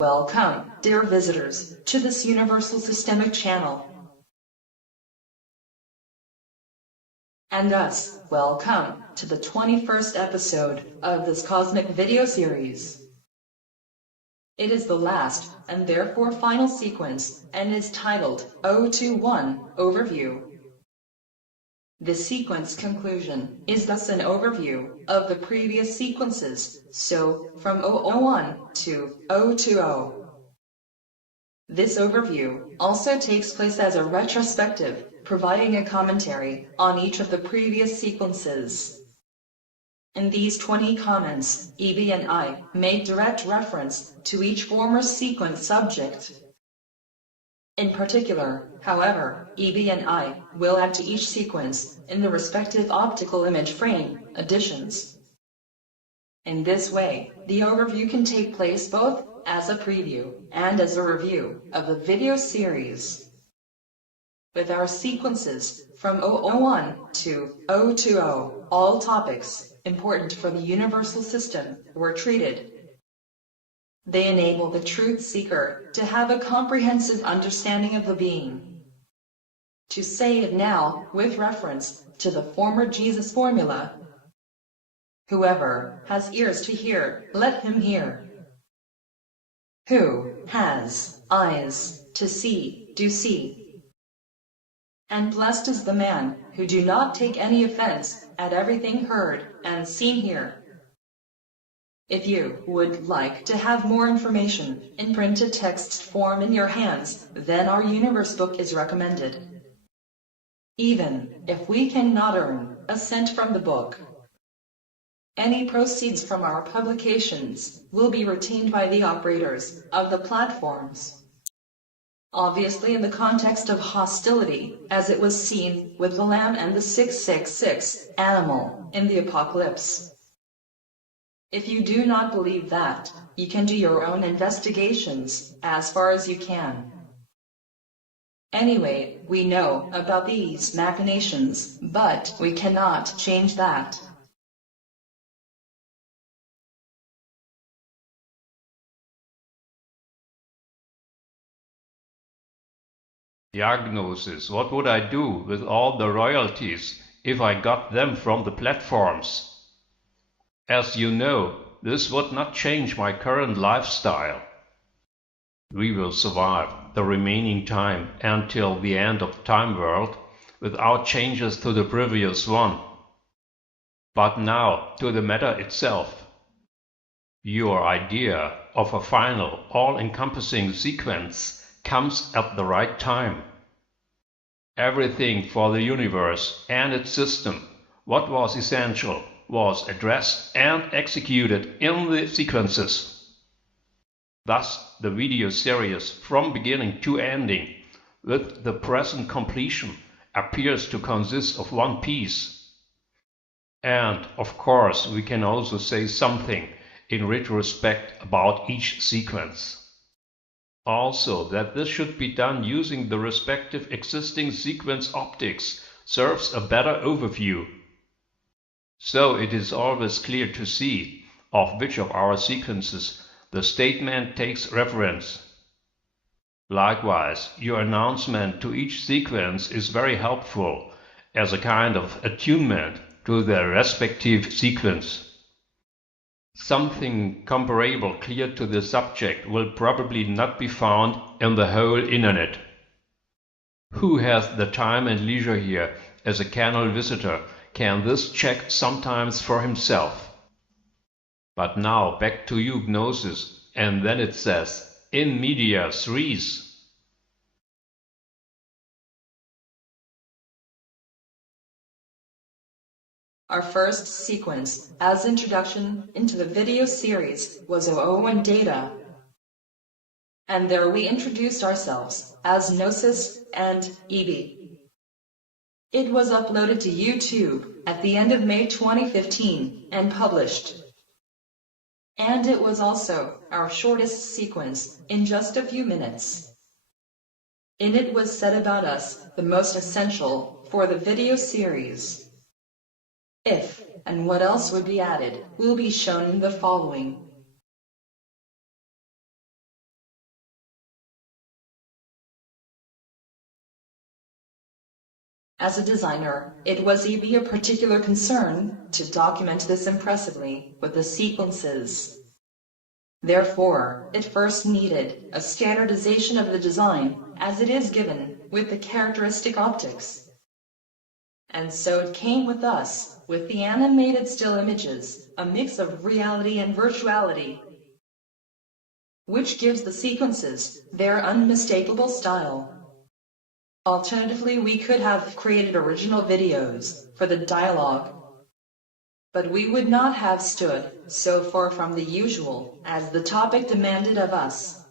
Welcome, dear visitors, to this Universal Systemic channel. And thus, welcome to the 21st episode of this cosmic video series. It is the last, and therefore final sequence, and is titled 021 Overview. The sequence conclusion is thus an overview of the previous sequences, so from 001 to 020. This overview also takes place as a retrospective, providing a commentary on each of the previous sequences. In these 20 comments, Evie and I make direct reference to each former sequence subject. In particular, however, Evie and I will add to each sequence in the respective optical image frame additions. In this way, the overview can take place both as a preview and as a review of the video series. With our sequences from 001 to 020, all topics important for the universal system were treated. They enable the truth seeker to have a comprehensive understanding of the being. To say it now with reference to the former Jesus formula, whoever has ears to hear, let him hear. Who has eyes to see, do see. And blessed is the man who do not take any offense at everything heard and seen here. If you would like to have more information in printed text form in your hands, then our Universe book is recommended. Even if we cannot earn a cent from the book, any proceeds from our publications will be retained by the operators of the platforms. Obviously in the context of hostility, as it was seen with the Lamb and the 666 animal in the Apocalypse. If you do not believe that, you can do your own investigations as far as you can. Anyway, we know about these machinations, but we cannot change that. Diagnosis. What would I do with all the royalties if I got them from the platforms? As you know, this would not change my current lifestyle. We will survive the remaining time until the end of Time World without changes to the previous one. But now to the matter itself. Your idea of a final, all-encompassing sequence comes at the right time. Everything for the universe and its system, what was essential, was addressed and executed in the sequences. Thus, the video series from beginning to ending, with the present completion, appears to consist of one piece. And, of course, we can also say something in retrospect about each sequence. Also, that this should be done using the respective existing sequence optics serves a better overview. So it is always clear to see of which of our sequences the statement takes reference. Likewise, your announcement to each sequence is very helpful as a kind of attunement to the respective sequence. Something comparable clear to the subject will probably not be found in the whole internet. Who has the time and leisure here as a canal visitor can this check sometimes for himself. But now back to Gnosis, and then it says, in medias res. Our first sequence, as introduction into the video series, was 001 Data. And there we introduced ourselves as Gnosis and Evie. It was uploaded to YouTube at the end of May 2015 and published. And it was also our shortest sequence in just a few minutes. In it was said about us the most essential for the video series. If and what else would be added will be shown in the following. As a designer, it was a particular concern to document this impressively with the sequences. Therefore, it first needed a standardization of the design as it is given with the characteristic optics. And so it came with us, with the animated still images, a mix of reality and virtuality, which gives the sequences their unmistakable style. Alternatively, we could have created original videos for the dialogue, but we would not have stood so far from the usual as the topic demanded of us.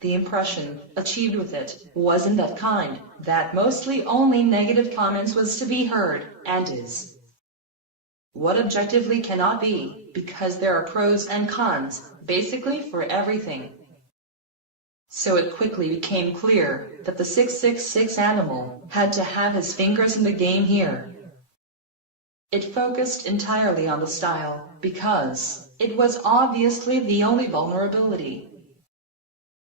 The impression achieved with it wasn't that kind, that mostly only negative comments was to be heard, and is what objectively cannot be, because there are pros and cons, basically for everything. So it quickly became clear that the 666 animal had to have his fingers in the game here. It focused entirely on the style, because it was obviously the only vulnerability.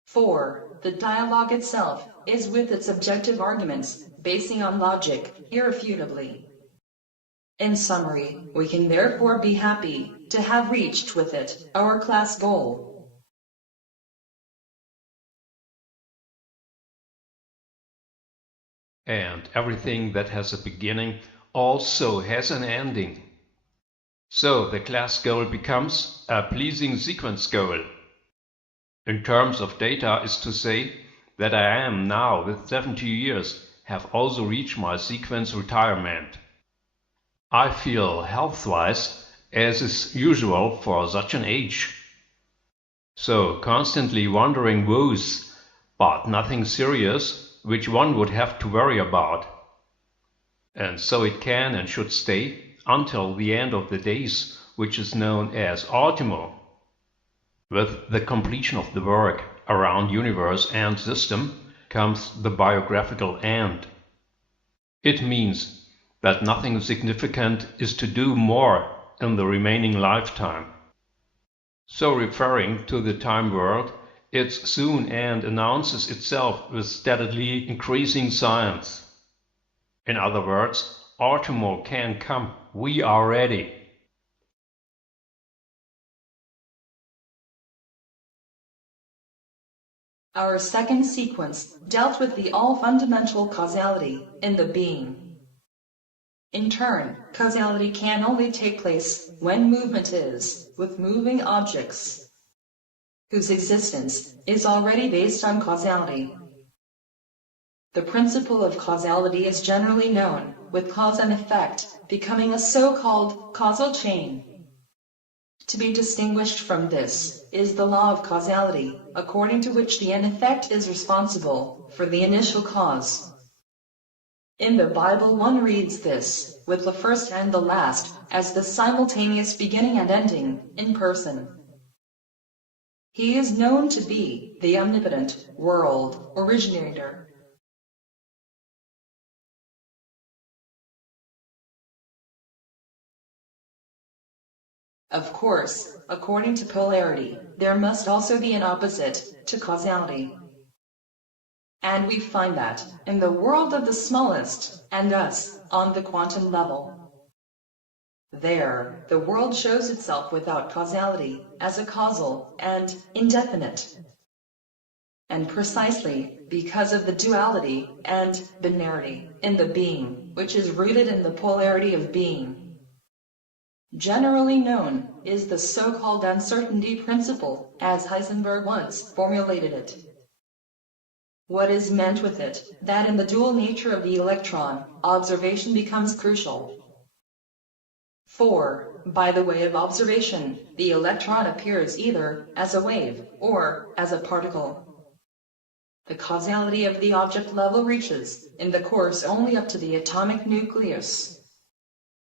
4. The dialogue itself is with its objective arguments, basing on logic, irrefutably. In summary, we can therefore be happy to have reached with it our class goal. And everything that has a beginning also has an ending. So the class goal becomes a pleasing sequence goal. In terms of data is to say that I am now, with 70 years, have also reached my sequence retirement. I feel health-wise, as is usual for such an age. So constantly wondering woes, but nothing serious, which one would have to worry about. And so it can and should stay until the end of the days, which is known as ultimo. With the completion of the work around universe and system comes the biographical end. It means that nothing significant is to do more in the remaining lifetime. So referring to the time world, its soon end announces itself with steadily increasing science. In other words, ultimo can come, we are ready. Our second sequence dealt with the all-fundamental causality in the being. In turn, causality can only take place when movement is, with moving objects, whose existence is already based on causality. The principle of causality is generally known, with cause and effect becoming a so-called causal chain. To be distinguished from this is the law of causality, according to which the end effect is responsible for the initial cause. In the Bible one reads this, with the first and the last, as the simultaneous beginning and ending, in person. He is known to be the omnipotent world originator. Of course, according to polarity, there must also be an opposite to causality. And we find that in the world of the smallest, and thus on the quantum level. There, the world shows itself without causality, as a causal and indefinite. And precisely because of the duality and binarity in the being, which is rooted in the polarity of being. Generally known is the so-called uncertainty principle, as Heisenberg once formulated it. What is meant with it? That in the dual nature of the electron, observation becomes crucial. For, by the way of observation, the electron appears either as a wave or as a particle. The causality of the object level reaches, in the course, only up to the atomic nucleus,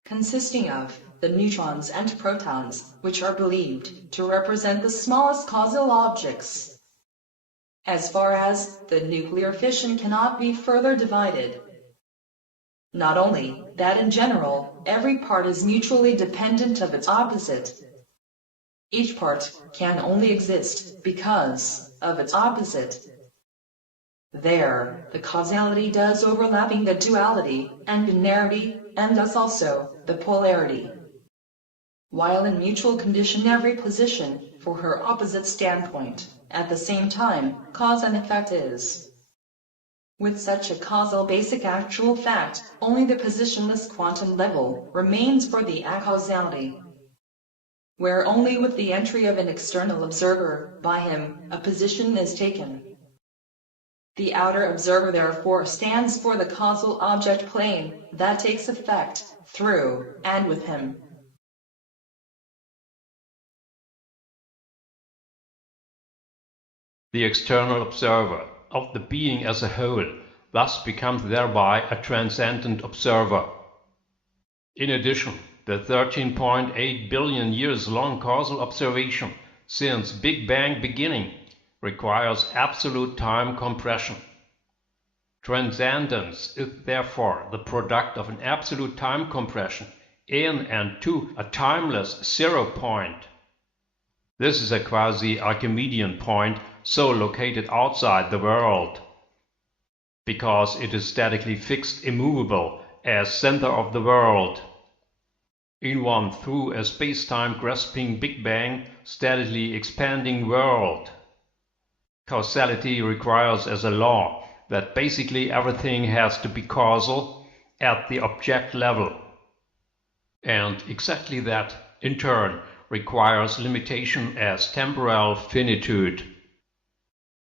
consisting of the neutrons and protons, which are believed to represent the smallest causal objects. As far as the nuclear fission cannot be further divided. Not only that, in general, every part is mutually dependent of its opposite. Each part can only exist because of its opposite. There, the causality does overlapping the duality and binarity, and thus also the polarity. While in mutual condition every position for her opposite standpoint, at the same time, cause and effect is. With such a causal basic actual fact, only the positionless quantum level remains for the acausality, where only with the entry of an external observer, by him, a position is taken. The outer observer therefore stands for the causal object plane that takes effect through and with him. The external observer of the being as a whole thus becomes thereby a transcendent observer. In addition, the 13.8 billion years long causal observation since Big Bang beginning requires absolute time compression. Transcendence is therefore the product of an absolute time compression in and to a timeless zero point. This is a quasi-Archimedean point, so located outside the world, because it is statically fixed, immovable, as center of the world. In one through a space-time grasping Big Bang, steadily expanding world. Causality requires as a law that basically everything has to be causal at the object level. And exactly that, in turn, requires limitation as temporal finitude.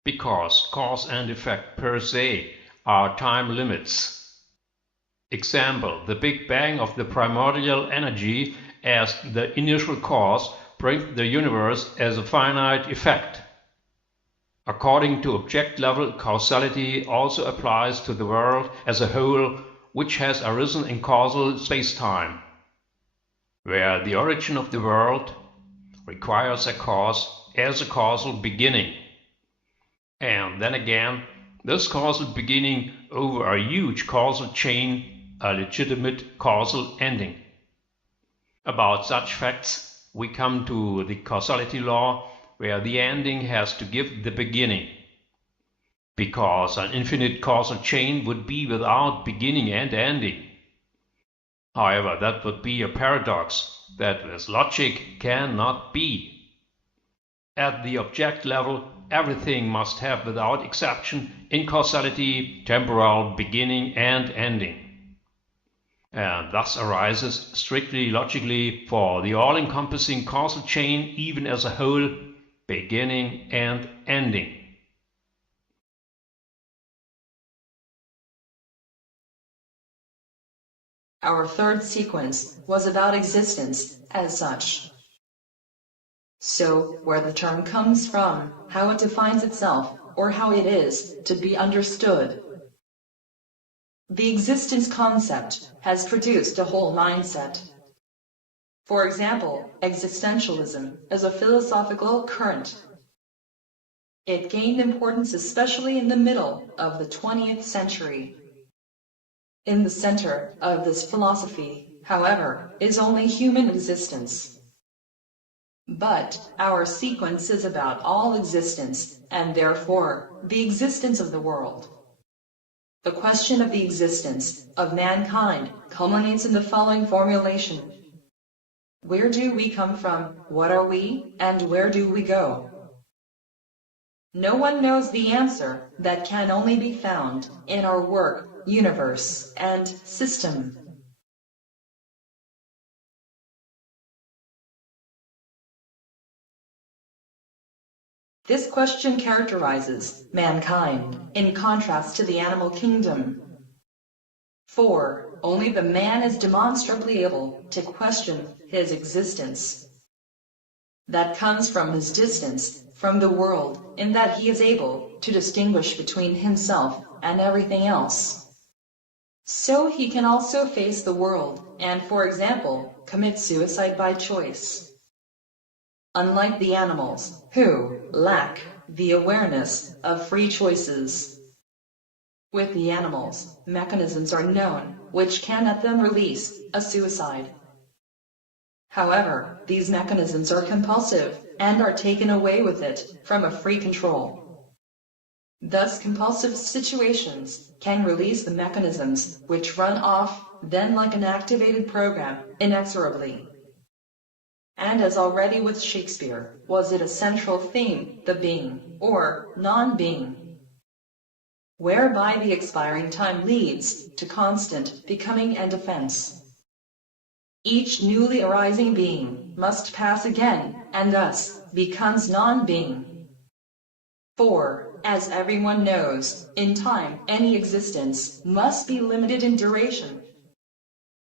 Because cause and effect per se are time limits. Example, the Big Bang of the primordial energy as the initial cause brings the universe as a finite effect. According to object-level causality also applies to the world as a whole, which has arisen in causal space-time, where the origin of the world requires a cause as a causal beginning, and then again, this causal beginning over a huge causal chain, a legitimate causal ending. About such facts, we come to the causality law, where the ending has to give the beginning, because an infinite causal chain would be without beginning and ending. However, that would be a paradox that with logic cannot be. At the object level, everything must have without exception in causality temporal beginning and ending, and thus arises strictly logically for the all-encompassing causal chain even as a whole, beginning and ending. Our third sequence was about existence as such. So, where the term comes from, how it defines itself, or how it is to be understood. The existence concept has produced a whole mindset. For example, existentialism is a philosophical current. It gained importance especially in the middle of the 20th century. In the center of this philosophy, however, is only human existence. But our sequence is about all existence, and therefore the existence of the world. The question of the existence of mankind culminates in the following formulation. Where do we come from, what are we, and where do we go? No one knows the answer. That can only be found in our work, universe, and system. This question characterizes mankind in contrast to the animal kingdom. For only the man is demonstrably able to question his existence. That comes from his distance from the world, in that he is able to distinguish between himself and everything else. So he can also face the world and, for example, commit suicide by choice. Unlike the animals, who lack the awareness of free choices. With the animals, mechanisms are known which can at them release a suicide. However, these mechanisms are compulsive and are taken away with it from a free control. Thus compulsive situations can release the mechanisms which run off, then like an activated program, inexorably. And as already with Shakespeare, was it a central theme, the being, or non-being, whereby the expiring time leads to constant becoming and defense. Each newly arising being must pass again, and thus becomes non-being. For, as everyone knows, in time any existence must be limited in duration,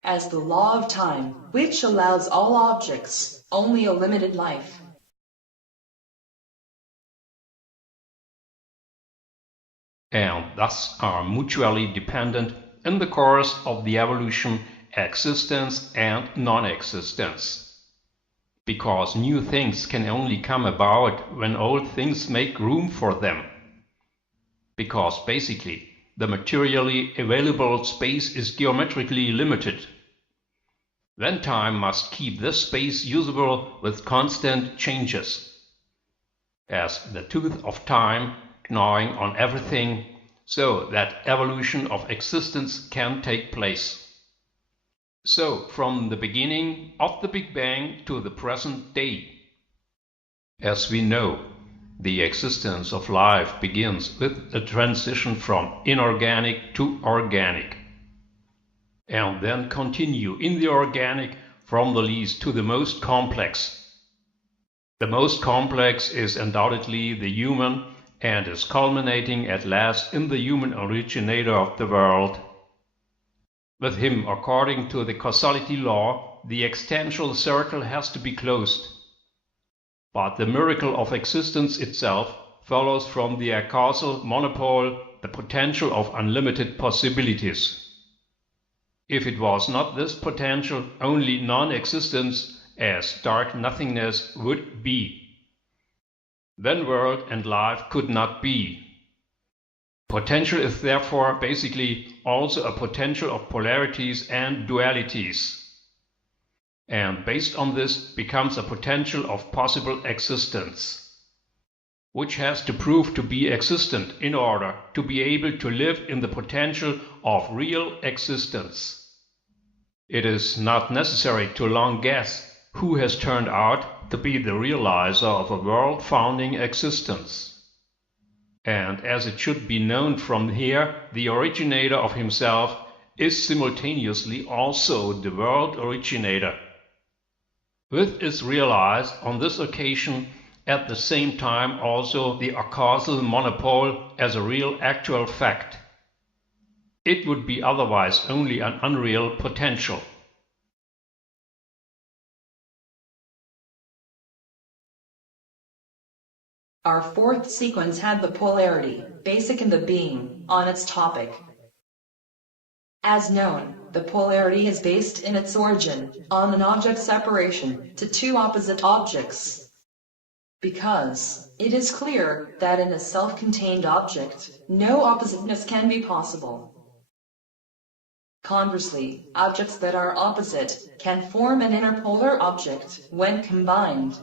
as the law of time, which allows all objects only a limited life. And thus are mutually dependent in the course of the evolution existence and non-existence. Because new things can only come about when old things make room for them. Because basically, the materially available space is geometrically limited. Then time must keep this space usable with constant changes. As the tooth of time gnawing on everything, so that evolution of existence can take place. So, from the beginning of the Big Bang to the present day. As we know, the existence of life begins with a transition from inorganic to organic, and then continue in the organic from the least to the most complex. The most complex is undoubtedly the human, and is culminating at last in the human originator of the world. With him, according to the causality law, the existential circle has to be closed. But the miracle of existence itself follows from the causal monopole, the potential of unlimited possibilities. If it was not this potential, only non-existence, as dark nothingness, would be. Then world and life could not be. Potential is therefore basically also a potential of polarities and dualities. And based on this becomes a potential of possible existence, which has to prove to be existent in order to be able to live in the potential of real existence. It is not necessary to long guess who has turned out to be the realizer of a world-founding existence. And as it should be known from here, the originator of himself is simultaneously also the world originator, which is realized on this occasion at the same time also the causal monopole as a real actual fact. It would be otherwise only an unreal potential. Our fourth sequence had the polarity, basic in the being, on its topic. As known, the polarity is based in its origin on an object's separation to two opposite objects. Because it is clear that in a self-contained object, no oppositeness can be possible. Conversely, objects that are opposite can form an interpolar object when combined.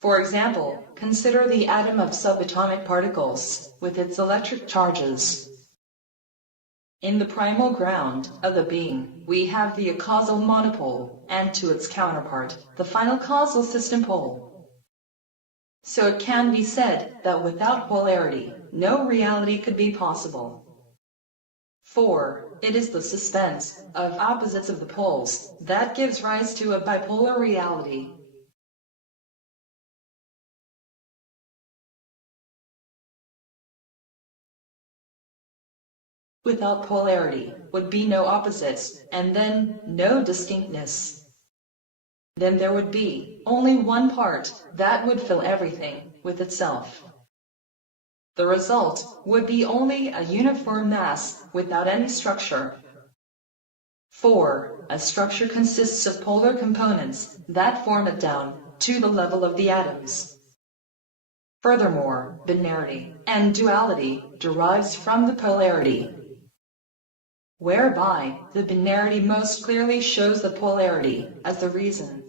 For example, consider the atom of subatomic particles with its electric charges. In the primal ground of the being, we have the causal monopole, and to its counterpart, the final causal system pole. So it can be said that without polarity, no reality could be possible. For it is the suspense of opposites of the poles that gives rise to a bipolar reality. Without polarity would be no opposites, and then no distinctness. Then there would be only one part that would fill everything with itself. The result would be only a uniform mass without any structure. For a structure consists of polar components that form it down to the level of the atoms. Furthermore, binarity and duality derives from the polarity, whereby the binarity most clearly shows the polarity as the reason.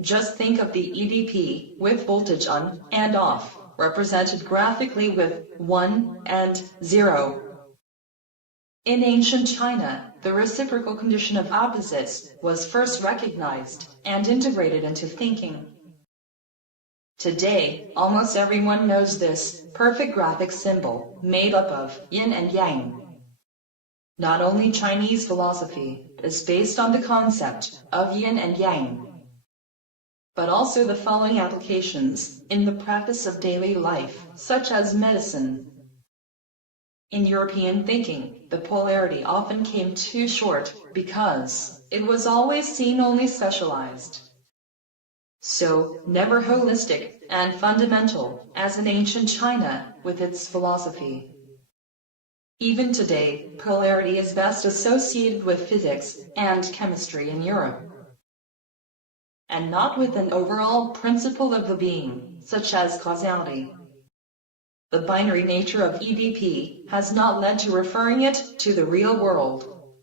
Just think of the EDP with voltage on and off. represented graphically with 1 and 0. In ancient China, the reciprocal condition of opposites was first recognized and integrated into thinking. Today, almost everyone knows this perfect graphic symbol made up of yin and yang. Not only Chinese philosophy is based on the concept of yin and yang, but also the following applications in the practice of daily life, such as medicine. In European thinking, the polarity often came too short because it was always seen only specialized. So, never holistic and fundamental as in ancient China with its philosophy. Even today, polarity is best associated with physics and chemistry in Europe, and not with an overall principle of the being, such as causality. The binary nature of EDP has not led to referring it to the real world,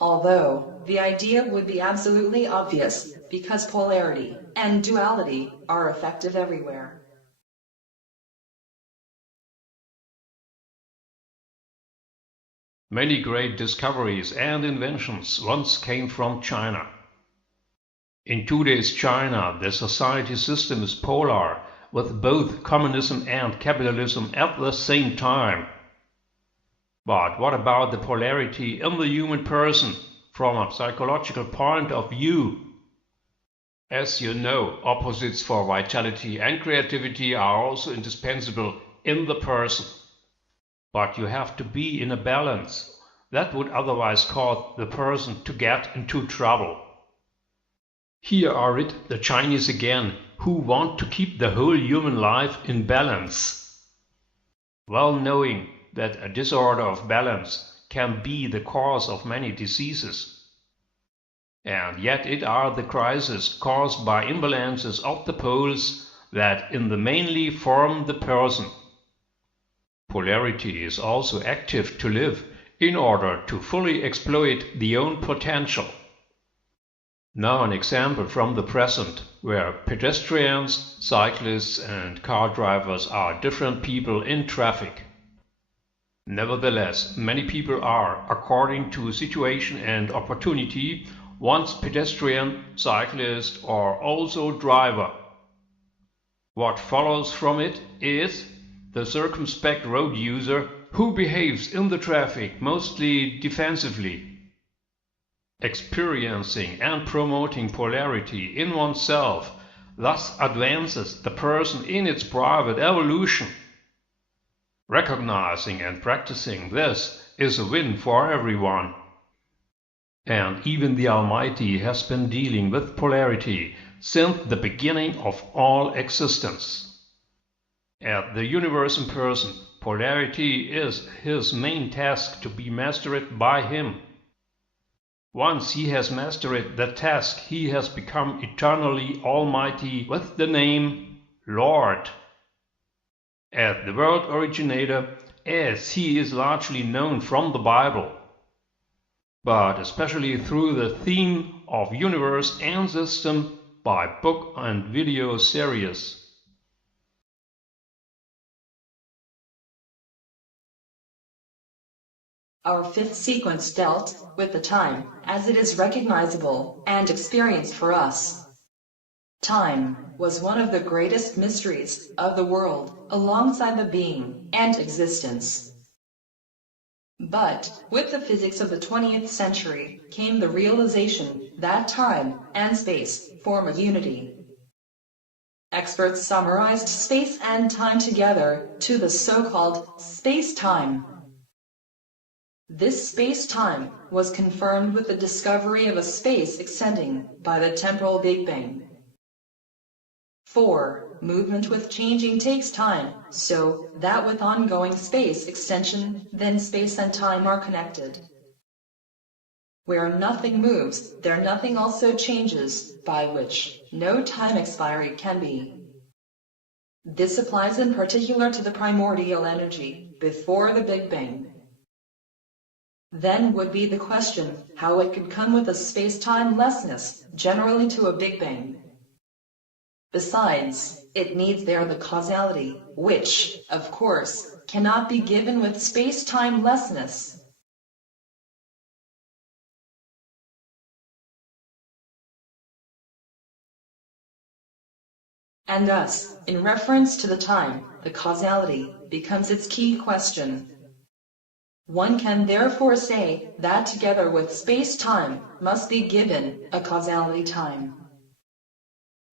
although the idea would be absolutely obvious because polarity and duality are effective everywhere. Many great discoveries and inventions once came from China. In today's China, the society system is polar, with both communism and capitalism at the same time. But what about the polarity in the human person from a psychological point of view? As you know, opposites for vitality and creativity are also indispensable in the person. But you have to be in a balance. That would otherwise cause the person to get into trouble. Here are it, the Chinese again, who want to keep the whole human life in balance, well knowing that a disorder of balance can be the cause of many diseases. And yet it are the crises caused by imbalances of the poles that in the mainly form the person. Polarity is also active to live in order to fully exploit the own potential. Now an example from the present, where pedestrians, cyclists and car drivers are different people in traffic. Nevertheless, many people are, according to situation and opportunity, once pedestrian, cyclist or also driver. What follows from it is the circumspect road user who behaves in the traffic mostly defensively. Experiencing and promoting polarity in oneself thus advances the person in its private evolution. Recognizing and practicing this is a win for everyone. And even the Almighty has been dealing with polarity since the beginning of all existence. At the universe in person, polarity is his main task to be mastered by him. Once he has mastered that task, he has become eternally almighty with the name Lord. As the world originator, as he is largely known from the Bible, but especially through the theme of universe and system by book and video series. Our fifth sequence dealt with the time as it is recognizable and experienced for us. Time was one of the greatest mysteries of the world, alongside the being and existence. But with the physics of the 20th century came the realization that time and space form a unity. Experts summarized space and time together to the so-called space-time. This space-time was confirmed with the discovery of a space extending by the temporal Big Bang. 4. Movement with changing takes time, so that with ongoing space extension, then space and time are connected. Where nothing moves, there nothing also changes, by which no time expiry can be. This applies in particular to the primordial energy before the Big Bang. Then would be the question how it could come with a space-time-lessness, generally to a Big Bang. Besides, it needs there the causality, which, of course, cannot be given with space-timelessness. And thus, in reference to the time, the causality becomes its key question. One can therefore say that together with space-time must be given a causality time.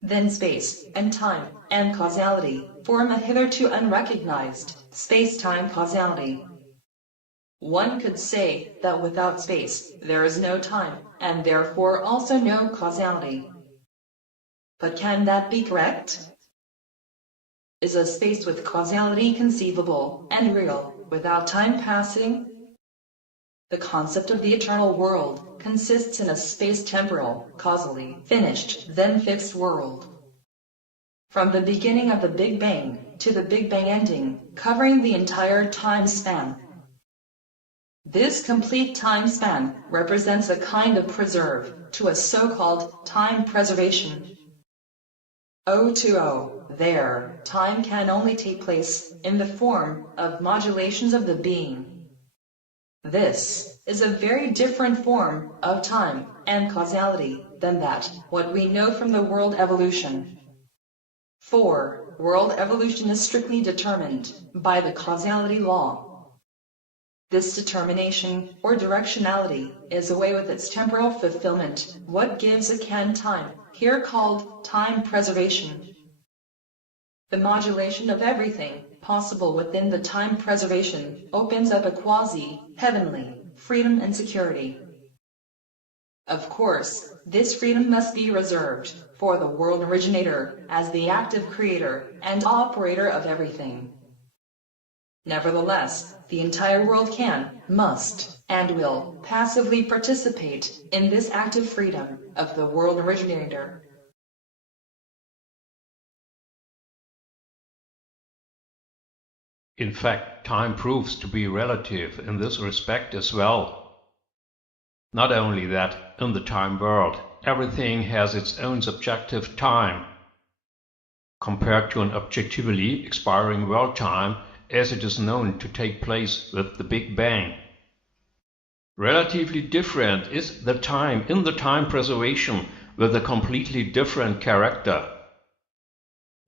Then space and time and causality form a hitherto unrecognized space-time causality. One could say that without space there is no time, and therefore also no causality. But can that be correct? Is a space with causality conceivable and real without time passing? The concept of the eternal world consists in a space-temporal, causally finished, then fixed world. From the beginning of the Big Bang to the Big Bang ending, covering the entire time span. This complete time span represents a kind of preserve to a so-called time preservation. There, time can only take place in the form of modulations of the being. This is a very different form of time and causality than that what we know from the world evolution. For world evolution is strictly determined by the causality law. This determination or directionality is away with its temporal fulfillment, what gives a can time, here called time preservation. The modulation of everything possible within the time preservation opens up a quasi-heavenly freedom and security. Of course, this freedom must be reserved for the world originator as the active creator and operator of everything. Nevertheless, the entire world can, must, and will passively participate in this active freedom of the world originator. In fact, time proves to be relative in this respect as well. Not only that, in the time world, everything has its own subjective time, compared to an objectively expiring world time as it is known to take place with the Big Bang. Relatively different is the time in the time preservation with a completely different character.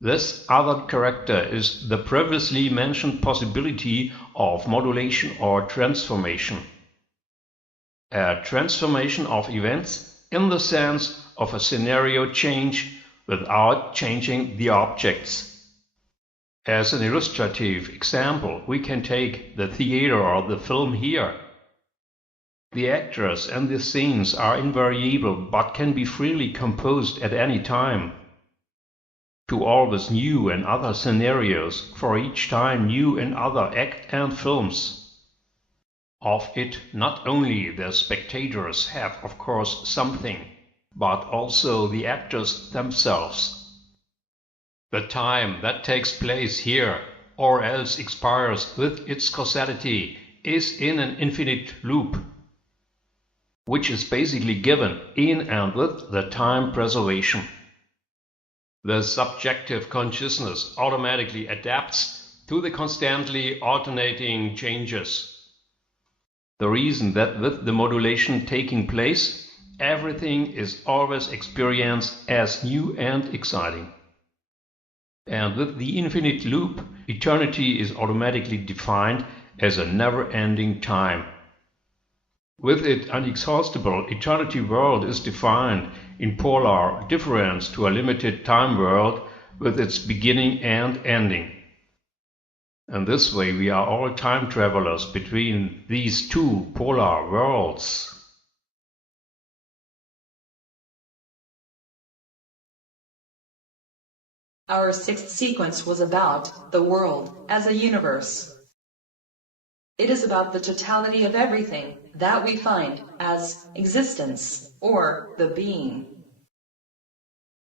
This other character is the previously mentioned possibility of modulation or transformation. A transformation of events in the sense of a scenario change without changing the objects. As an illustrative example, we can take the theater or the film here. The actors and the scenes are invariable but can be freely composed at any time. To always new and other scenarios, for each time new and other act and films. Of it not only the spectators have of course something, but also the actors themselves. The time that takes place here, or else expires with its causality, is in an infinite loop, which is basically given in and with the time preservation. The subjective consciousness automatically adapts to the constantly alternating changes. The reason that with the modulation taking place, everything is always experienced as new and exciting. And with the infinite loop, eternity is automatically defined as a never-ending time. With it, inexhaustible eternity world is defined in polar difference to a limited time world with its beginning and ending. And this way we are all time travelers between these two polar worlds. Our sixth sequence was about the world as a universe. It is about the totality of everything that we find as existence, or the being.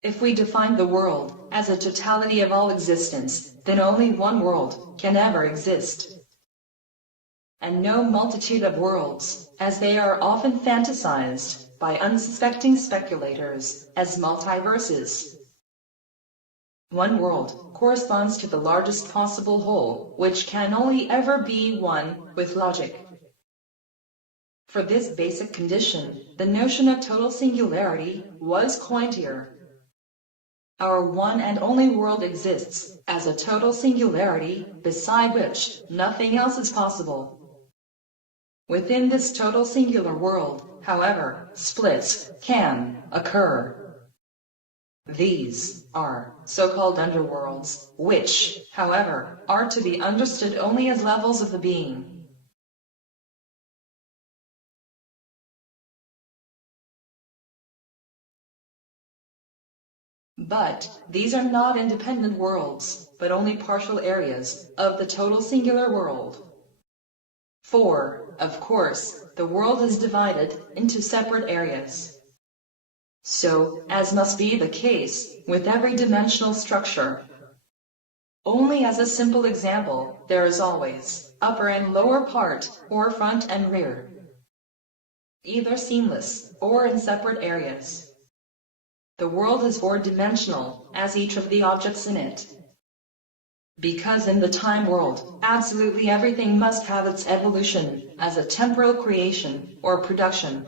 If we define the world as a totality of all existence, then only one world can ever exist. And no multitude of worlds, as they are often fantasized by unsuspecting speculators as multiverses. One world corresponds to the largest possible whole, which can only ever be one with logic. For this basic condition, the notion of total singularity was coined here. Our one and only world exists as a total singularity, beside which nothing else is possible. Within this total singular world, however, splits can occur. These are so-called underworlds, which, however, are to be understood only as levels of the being. But these are not independent worlds, but only partial areas of the total singular world. For, of course, the world is divided into separate areas. So, as must be the case with every dimensional structure. Only as a simple example, there is always upper and lower part, or front and rear, either seamless or in separate areas. The world is four-dimensional, as each of the objects in it. Because in the time world, absolutely everything must have its evolution as a temporal creation or production.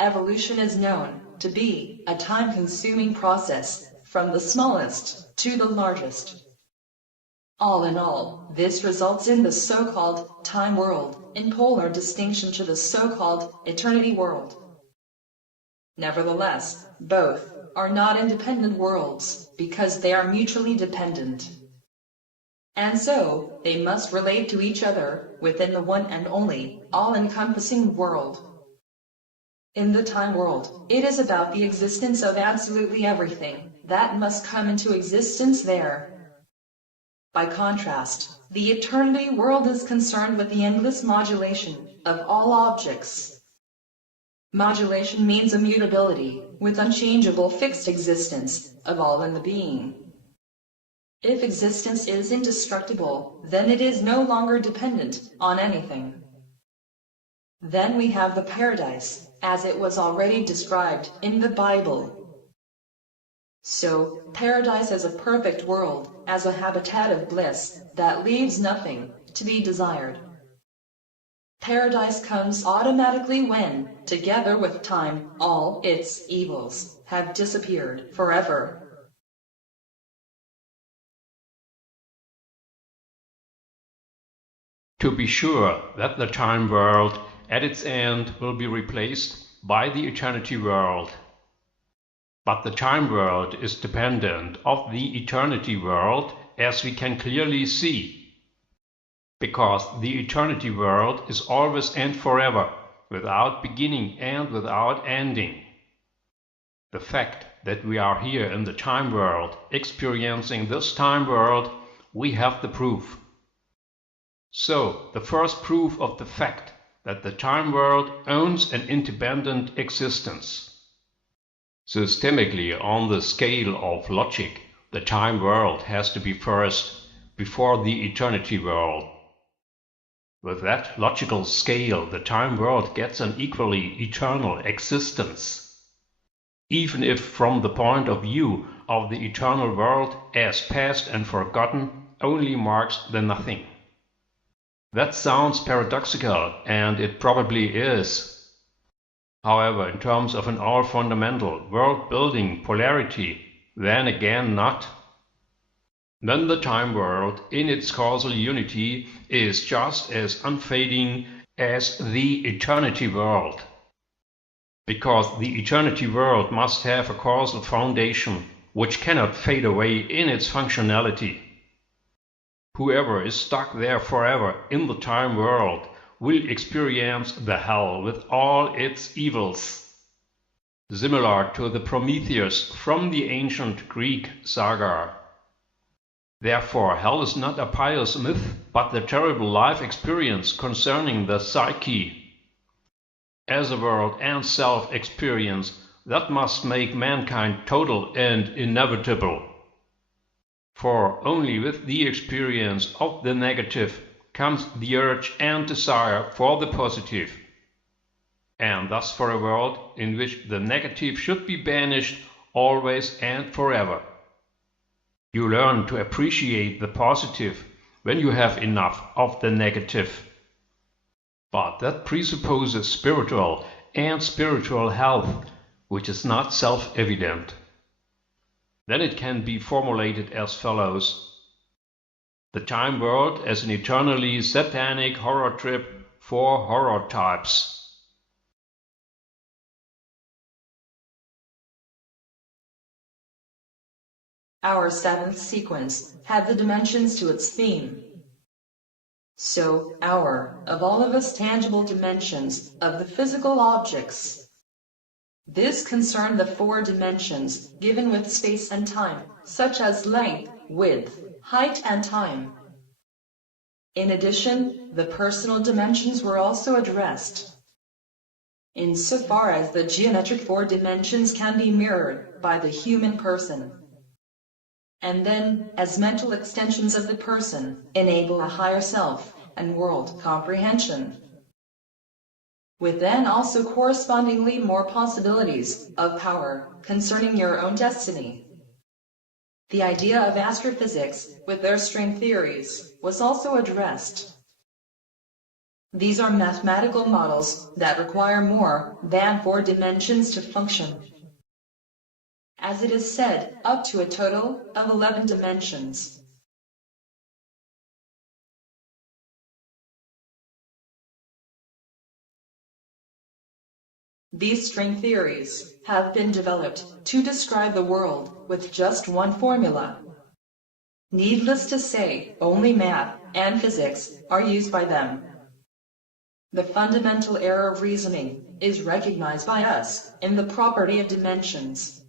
Evolution is known to be a time-consuming process from the smallest to the largest. All in all, this results in the so-called time world, in polar distinction to the so-called eternity world. Nevertheless, both are not independent worlds, because they are mutually dependent. And so, they must relate to each other within the one and only, all-encompassing world. In the time world, it is about the existence of absolutely everything that must come into existence there. By contrast, the eternity world is concerned with the endless modulation of all objects. Modulation means immutability, with unchangeable fixed existence of all in the being. If existence is indestructible, then it is no longer dependent on anything. Then we have the paradise, as it was already described in the Bible. So, paradise is a perfect world, as a habitat of bliss, that leaves nothing to be desired. Paradise comes automatically when, together with time, all its evils have disappeared forever. To be sure that the time world at its end will be replaced by the eternity world. But the time world is dependent of the eternity world, as we can clearly see, because the eternity world is always and forever, without beginning and without ending. The fact that we are here in the time world, experiencing this time world, we have the proof. So, the first proof of the fact that the time world owns an independent existence. Systemically, on the scale of logic, the time world has to be first, before the eternity world. With that logical scale, the time world gets an equally eternal existence, even if from the point of view of the eternal world as past and forgotten only marks the nothing. That sounds paradoxical, and it probably is. However, in terms of an all-fundamental world-building polarity, then again not. Then the time world, in its causal unity, is just as unfading as the eternity world. Because the eternity world must have a causal foundation which cannot fade away in its functionality. Whoever is stuck there forever in the time world will experience the hell with all its evils. Similar to the Prometheus from the ancient Greek saga. Therefore, hell is not a pious myth, but the terrible life experience concerning the psyche. As a world and self-experience that must make mankind total and inevitable. For only with the experience of the negative comes the urge and desire for the positive, and thus for a world in which the negative should be banished always and forever. You learn to appreciate the positive when you have enough of the negative. But that presupposes spiritual and spiritual health, which is not self-evident. Then it can be formulated as follows: the time world as an eternally satanic horror trip for horror types. Our seventh sequence had the dimensions to its theme. So, of all of us tangible dimensions of the physical objects. This concerned the four dimensions given with space and time, such as length, width, height, and time. In addition, the personal dimensions were also addressed. Insofar as the geometric four dimensions can be mirrored by the human person. And then, as mental extensions of the person, enable a higher self and world comprehension. With then also correspondingly more possibilities of power concerning your own destiny. The idea of astrophysics, with their string theories, was also addressed. These are mathematical models that require more than four dimensions to function. As it is said, up to a total of 11 dimensions. These string theories have been developed to describe the world with just one formula. Needless to say, only math and physics are used by them. The fundamental error of reasoning is recognized by us in the property of dimensions.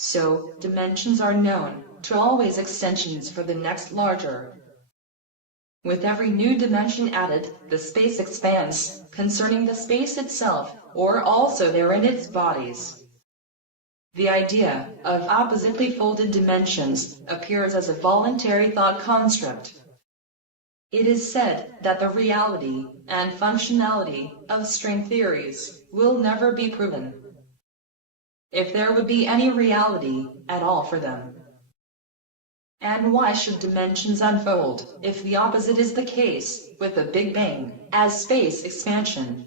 So, dimensions are known to always extensions for the next larger. With every new dimension added, the space expands concerning the space itself, or also therein its bodies. The idea of oppositely folded dimensions appears as a voluntary thought construct. It is said that the reality and functionality of string theories will never be proven, if there would be any reality at all for them. And why should dimensions unfold if the opposite is the case with the Big Bang as space expansion?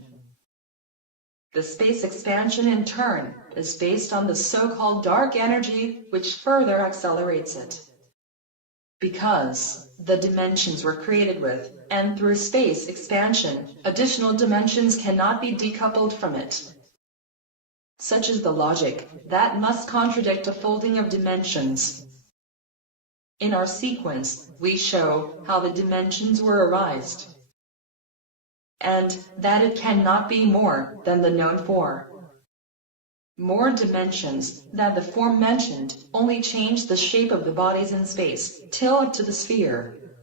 The space expansion in turn is based on the so-called dark energy which further accelerates it. Because the dimensions were created with, and through space expansion, additional dimensions cannot be decoupled from it. Such is the logic that must contradict a folding of dimensions. In our sequence, we show how the dimensions were arised, and that it cannot be more than the known four. More dimensions than the four mentioned only change the shape of the bodies in space, till up to the sphere.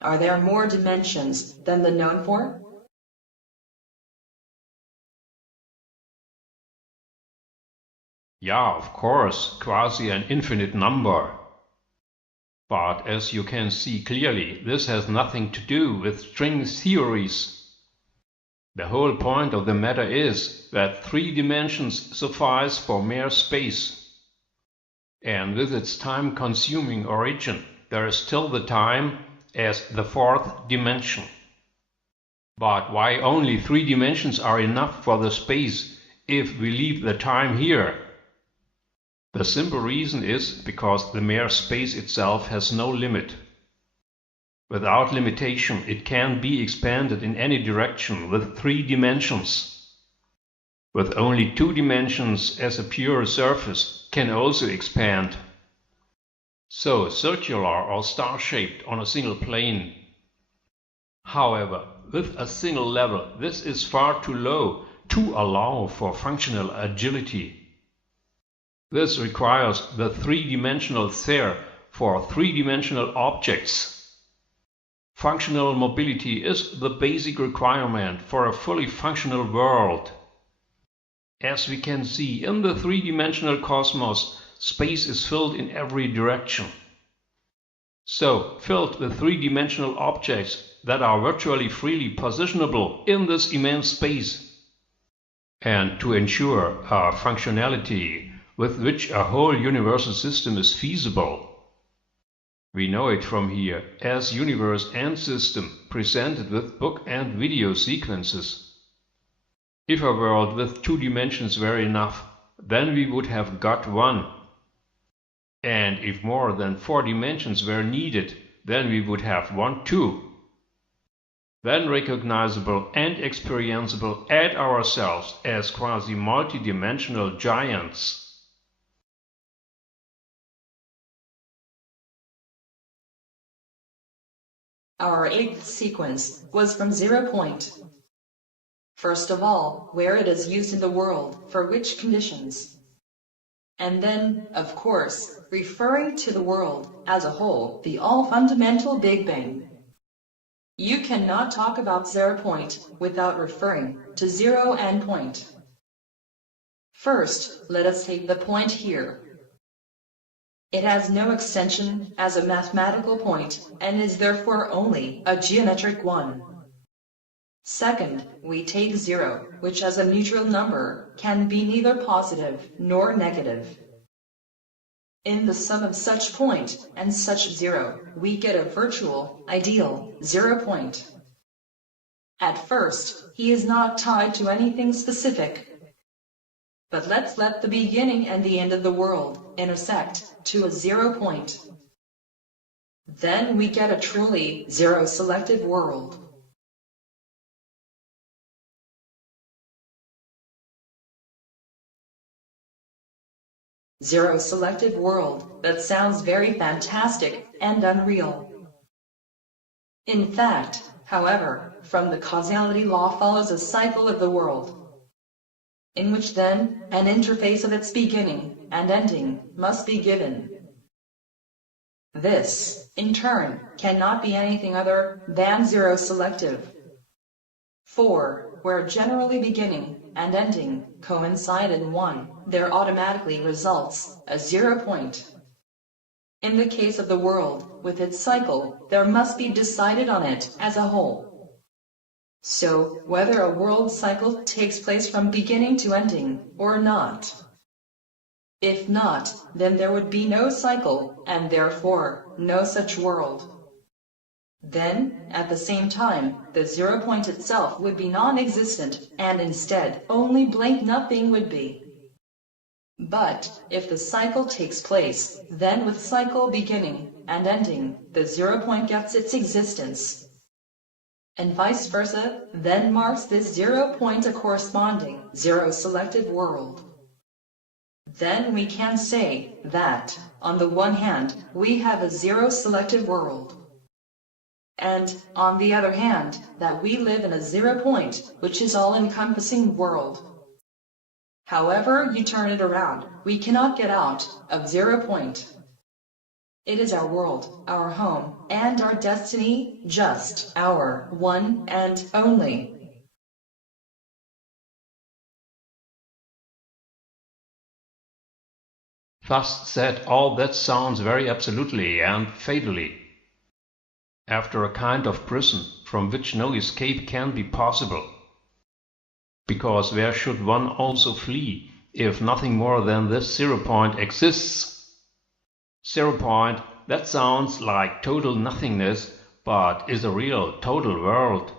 Are there more dimensions than the known four? Yeah, of course, quasi an infinite number. But as you can see clearly, this has nothing to do with string theories. The whole point of the matter is that 3 dimensions suffice for mere space. And with its time-consuming origin, there is still the time as the 4th dimension. But why only 3 dimensions are enough for the space if we leave the time here? The simple reason is because the mere space itself has no limit. Without limitation, it can be expanded in any direction with 3 dimensions. With only 2 dimensions as a pure surface can also expand. So circular or star-shaped on a single plane. However, with a single level, this is far too low to allow for functional agility. This requires the 3-dimensional sphere for 3-dimensional objects. Functional mobility is the basic requirement for a fully functional world. As we can see, in the 3-dimensional cosmos, space is filled in every direction. So, filled with 3-dimensional objects that are virtually freely positionable in this immense space. And to ensure our functionality, with which a whole universal system is feasible. We know it from here as universe and system presented with book and video sequences. If a world with 2 dimensions were enough, then we would have got one. And if more than 4 dimensions were needed, then we would have one too. Then recognizable and experienceable at ourselves as quasi-multidimensional giants. Our 8th sequence was from 0 point. First of all, where it is used in the world, for which conditions. And then, of course, referring to the world as a whole, the all-fundamental Big Bang. You cannot talk about 0 point without referring to 0 and point. First, let us take the point here. It has no extension as a mathematical point and is therefore only a geometric one. Second, we take 0, which as a neutral number can be neither positive nor negative. In the sum of such point and such 0, we get a virtual, ideal, 0 point. At first, he is not tied to anything specific. But let's let the beginning and the end of the world intersect to a 0 point. Then we get a truly zero selective world. Zero selective world, that sounds very fantastic and unreal. In fact, however, from the causality law follows a cycle of the world, in which then an interface of its beginning and ending must be given. This, in turn, cannot be anything other than zero selective. For, where generally beginning and ending coincide in one, there automatically results a 0 point. In the case of the world, with its cycle, there must be decided on it as a whole. So, whether a world cycle takes place from beginning to ending, or not. If not, then there would be no cycle, and therefore, no such world. Then, at the same time, the 0 point itself would be non-existent, and instead, only blank nothing would be. But, if the cycle takes place, then with cycle beginning and ending, the 0 point gets its existence. And vice versa, then marks this 0 point a corresponding, zero selective world. Then we can say that, on the one hand, we have a zero selective world. And, on the other hand, that we live in a 0 point, which is all-encompassing world. However you turn it around, we cannot get out of 0 point. It is our world, our home, and our destiny, just our one and only. Thus said, all that sounds very absolutely and fatally. After a kind of prison from which no escape can be possible. Because where should one also flee, if nothing more than this 0 point exists? 0 point, that sounds like total nothingness, but is a real total world.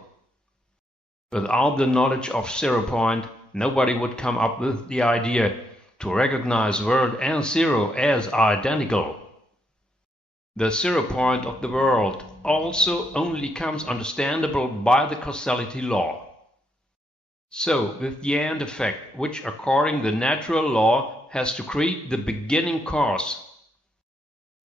Without the knowledge of 0 point, nobody would come up with the idea to recognize world and 0 as identical. The 0 point of the world also only comes understandable by the causality law. So, with the end effect, which according the natural law has to create the beginning cause,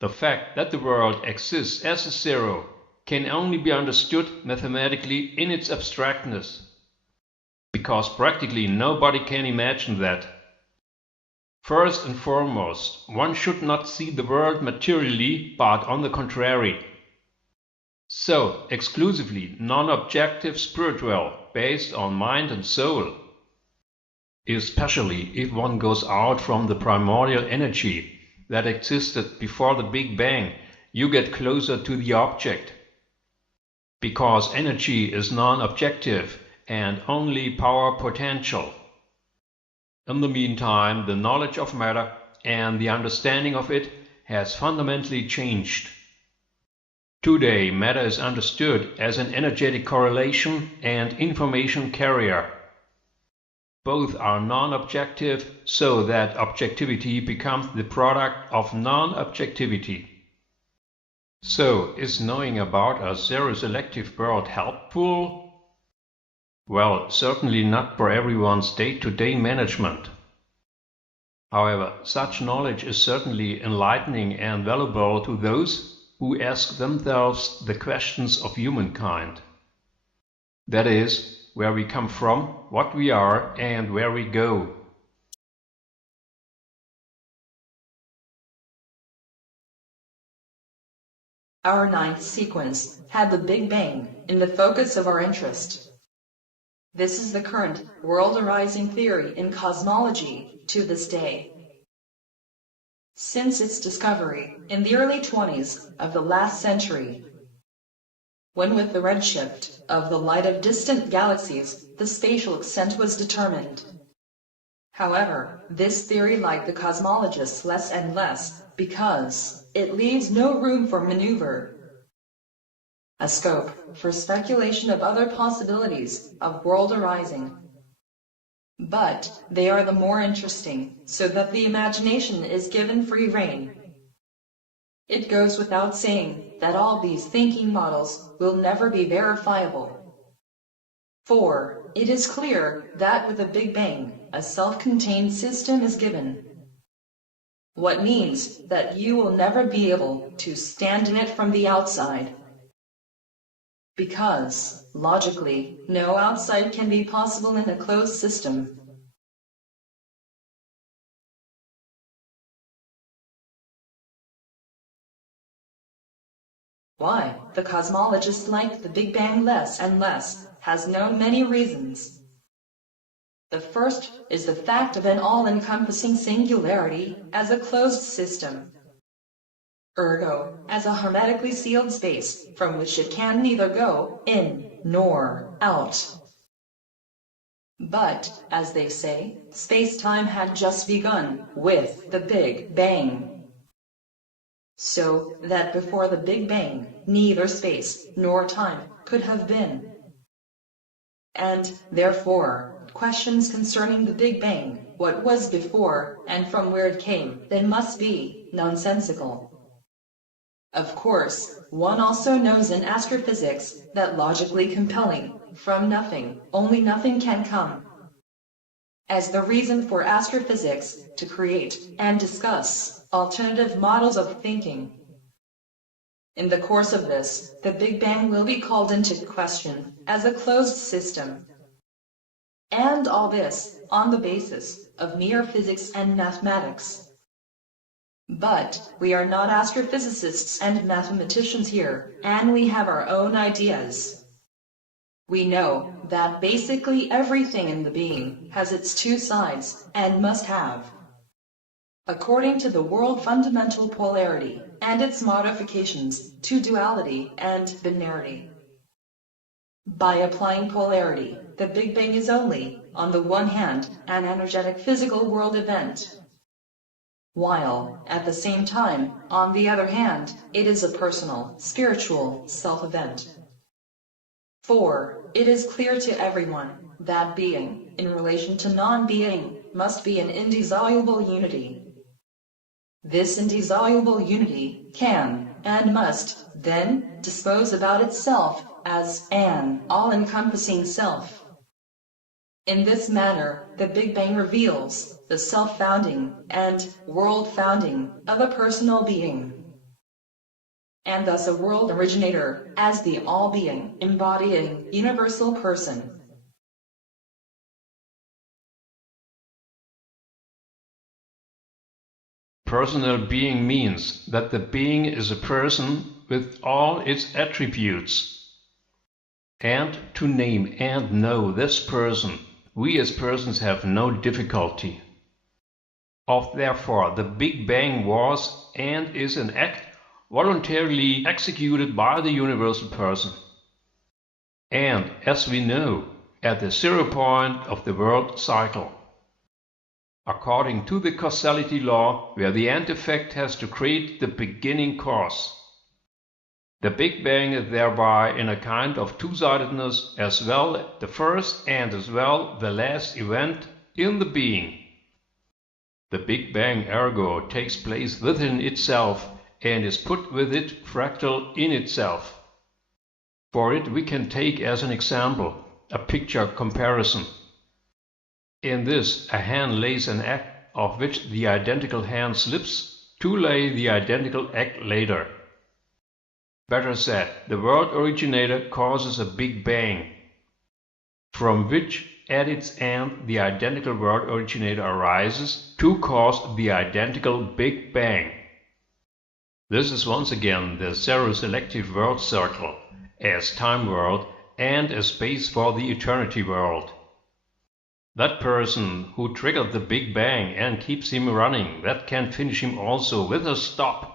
the fact that the world exists as a 0 can only be understood mathematically in its abstractness, because practically nobody can imagine that. First and foremost, one should not see the world materially, but on the contrary. So, exclusively non-objective spiritual, based on mind and soul. Especially if one goes out from the primordial energy that existed before the Big Bang, you get closer to the object. Because energy is non-objective and only power potential. In the meantime, the knowledge of matter and the understanding of it has fundamentally changed. Today, matter is understood as an energetic correlation and information carrier. Both are non-objective, so that objectivity becomes the product of non-objectivity. So, is knowing about a zero-selective world helpful? Well, certainly not for everyone's day-to-day management. However, such knowledge is certainly enlightening and valuable to those who ask themselves the questions of humankind. That is, where we come from, what we are, and where we go. Our ninth sequence had the Big Bang in the focus of our interest. This is the current world arising theory in cosmology to this day. Since its discovery in the early 20s of the last century, when with the redshift of the light of distant galaxies the spatial extent was determined. However, this theory liked the cosmologists less and less because it leaves no room for maneuver, a scope for speculation of other possibilities of world arising. But they are the more interesting, so that the imagination is given free rein. It goes without saying that all these thinking models will never be verifiable. For it is clear that with a Big Bang, a self-contained system is given. What means that you will never be able to stand in it from the outside. Because, logically, no outside can be possible in a closed system. Why the cosmologists like the Big Bang less and less has known many reasons. The first is the fact of an all-encompassing singularity as a closed system. Ergo, as a hermetically sealed space from which it can neither go in nor out. But, as they say, space-time had just begun with the Big Bang. So that before the Big Bang, neither space nor time could have been. And, therefore, questions concerning the Big Bang, what was before, and from where it came, then must be nonsensical. Of course, one also knows in astrophysics that logically compelling, from nothing, only nothing can come. As the reason for astrophysics to create and discuss alternative models of thinking. In the course of this, the Big Bang will be called into question as a closed system. And all this on the basis of mere physics and mathematics. But we are not astrophysicists and mathematicians here, and we have our own ideas. We know that basically everything in the being has its two sides, and must have. According to the world fundamental polarity, and its modifications to duality and binarity. By applying polarity, the Big Bang is only, on the one hand, an energetic physical world event, while, at the same time, on the other hand, it is a personal, spiritual, self-event. For it is clear to everyone that being, in relation to non-being, must be an indissoluble unity. This indissoluble unity can, and must, then, dispose about itself as an all-encompassing self. In this manner, the Big Bang reveals the self-founding and world-founding of a personal being, and thus a world originator as the all-being, embodying universal person. Personal being means that the being is a person with all its attributes. And to name and know this person, we as persons have no difficulty. Therefore, the Big Bang was and is an act voluntarily executed by the universal person. And, as we know, at the 0 point of the world cycle. according to the causality law, where the end effect has to create the beginning cause. The Big Bang is thereby in a kind of two-sidedness, as well the first and as well the last event in the being. The Big Bang ergo takes place within itself and is put with it fractal in itself. For it we can take as an example a picture comparison. In this, a hand lays an egg of which the identical hand slips to lay the identical egg later. Better said, the world originator causes a Big Bang, from which at its end the identical world originator arises to cause the identical Big Bang. This is once again the zero-selective world circle, as time world and as space for the eternity world. That person who triggered the Big Bang and keeps him running, that can finish him also with a stop.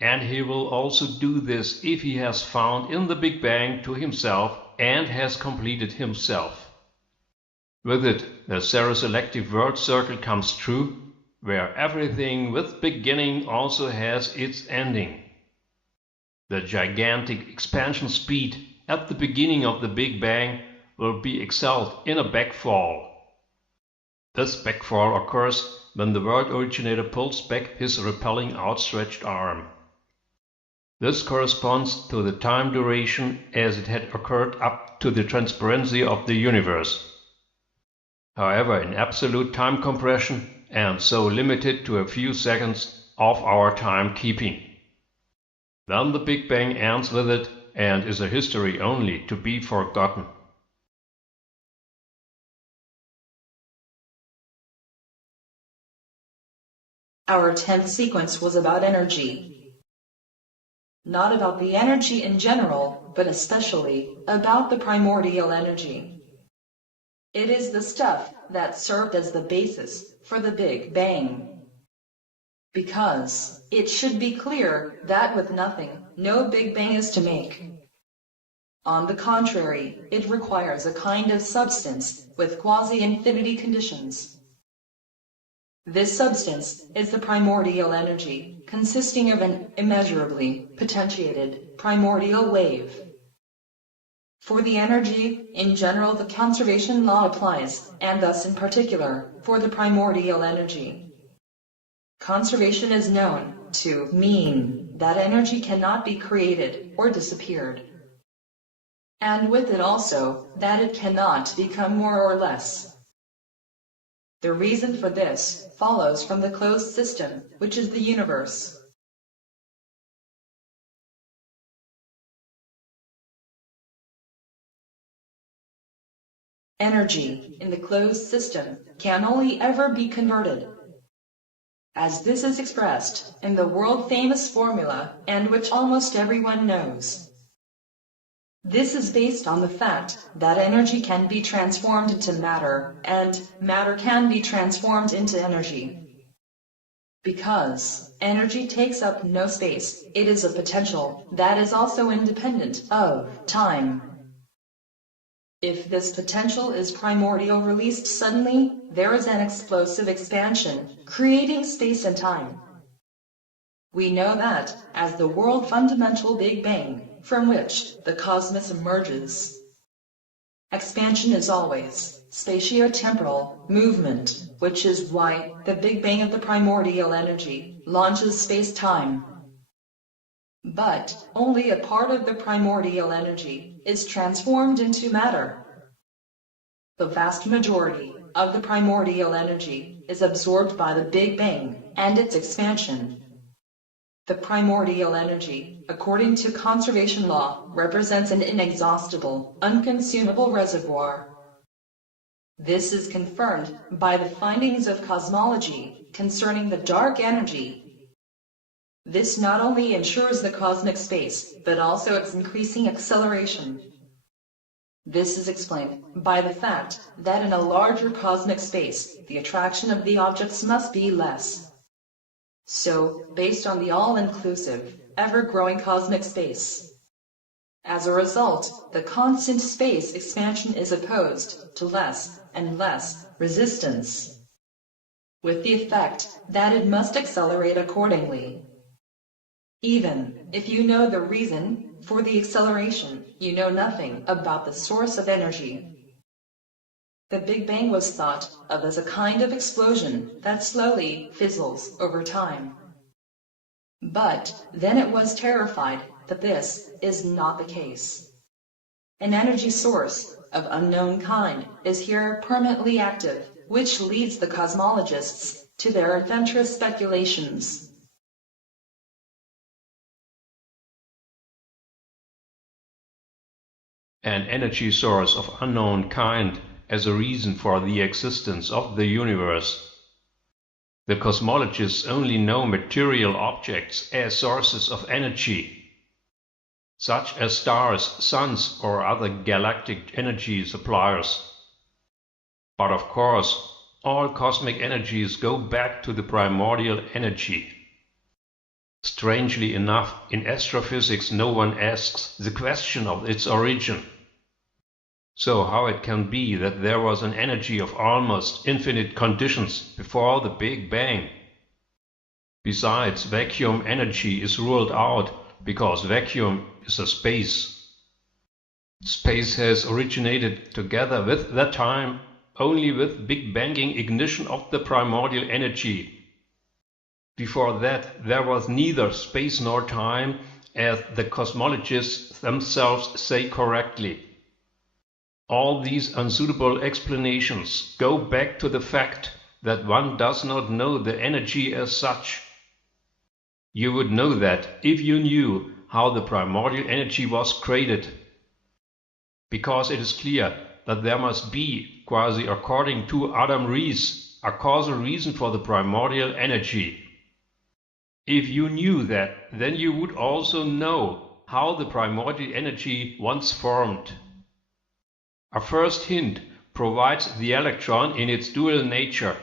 And he will also do this if he has found in the Big Bang to himself and has completed himself. With it, the zero-selective world circle comes true, where everything with beginning also has its ending. The gigantic expansion speed at the beginning of the Big Bang will be excelled in a backfall. This backfall occurs when the world originator pulls back his repelling outstretched arm. This corresponds to the time duration as it had occurred up to the transparency of the universe. However, in absolute time compression, and so limited to a few seconds of our time-keeping. Then the Big Bang ends with it and is a history only to be forgotten. Our 10th sequence was about energy. Not about the energy in general, but especially about the primordial energy. It is the stuff that served as the basis for the Big Bang. Because it should be clear that with nothing, no Big Bang is to make. On the contrary, it requires a kind of substance with quasi-infinity conditions. This substance is the primordial energy, consisting of an immeasurably potentiated primordial wave. For the energy, in general, the conservation law applies, and thus in particular, for the primordial energy. Conservation is known to mean that energy cannot be created or disappeared. And with it also, that it cannot become more or less. The reason for this follows from the closed system, which is the universe. Energy in the closed system can only ever be converted, as this is expressed in the world-famous formula and which almost everyone knows. This is based on the fact that energy can be transformed into matter, and matter can be transformed into energy. Because energy takes up no space, it is a potential that is also independent of time. If this potential is primordial released suddenly, there is an explosive expansion, creating space and time. We know that as the world fundamental Big Bang, from which the cosmos emerges. Expansion is always spatio-temporal movement, which is why the Big Bang of the primordial energy launches space-time. But only a part of the primordial energy is transformed into matter. The vast majority of the primordial energy is absorbed by the Big Bang and its expansion. The primordial energy, according to conservation law, represents an inexhaustible, unconsumable reservoir. This is confirmed by the findings of cosmology concerning the dark energy. This not only ensures the cosmic space, but also its increasing acceleration. This is explained by the fact that in a larger cosmic space, the attraction of the objects must be less. So, based on the all-inclusive, ever-growing cosmic space. As a result, the constant space expansion is opposed to less and less resistance. with the effect that it must accelerate accordingly. Even if you know the reason for the acceleration, you know nothing about the source of energy. The Big Bang was thought of as a kind of explosion that slowly fizzles over time. But then it was terrified that this is not the case. An energy source of unknown kind is here permanently active, which leads the cosmologists to their adventurous speculations. An energy source of unknown kind as a reason for the existence of the universe. The cosmologists only know material objects as sources of energy, such as stars, suns, or other galactic energy suppliers. But of course, all cosmic energies go back to the primordial energy. Strangely enough, in astrophysics no one asks the question of its origin. So how it can be that there was an energy of almost infinite conditions before the Big Bang? Besides, vacuum energy is ruled out because vacuum is a space. Space has originated together with that time only with Big Banging ignition of the primordial energy. Before that, there was neither space nor time, as the cosmologists themselves say correctly. All these unsuitable explanations go back to the fact that one does not know the energy as such. You would know that if you knew how the primordial energy was created, because it is clear that there must be, quasi according to Adam Rees, a causal reason for the primordial energy. If you knew that, then you would also know how the primordial energy once formed. A first hint provides the electron in its dual nature.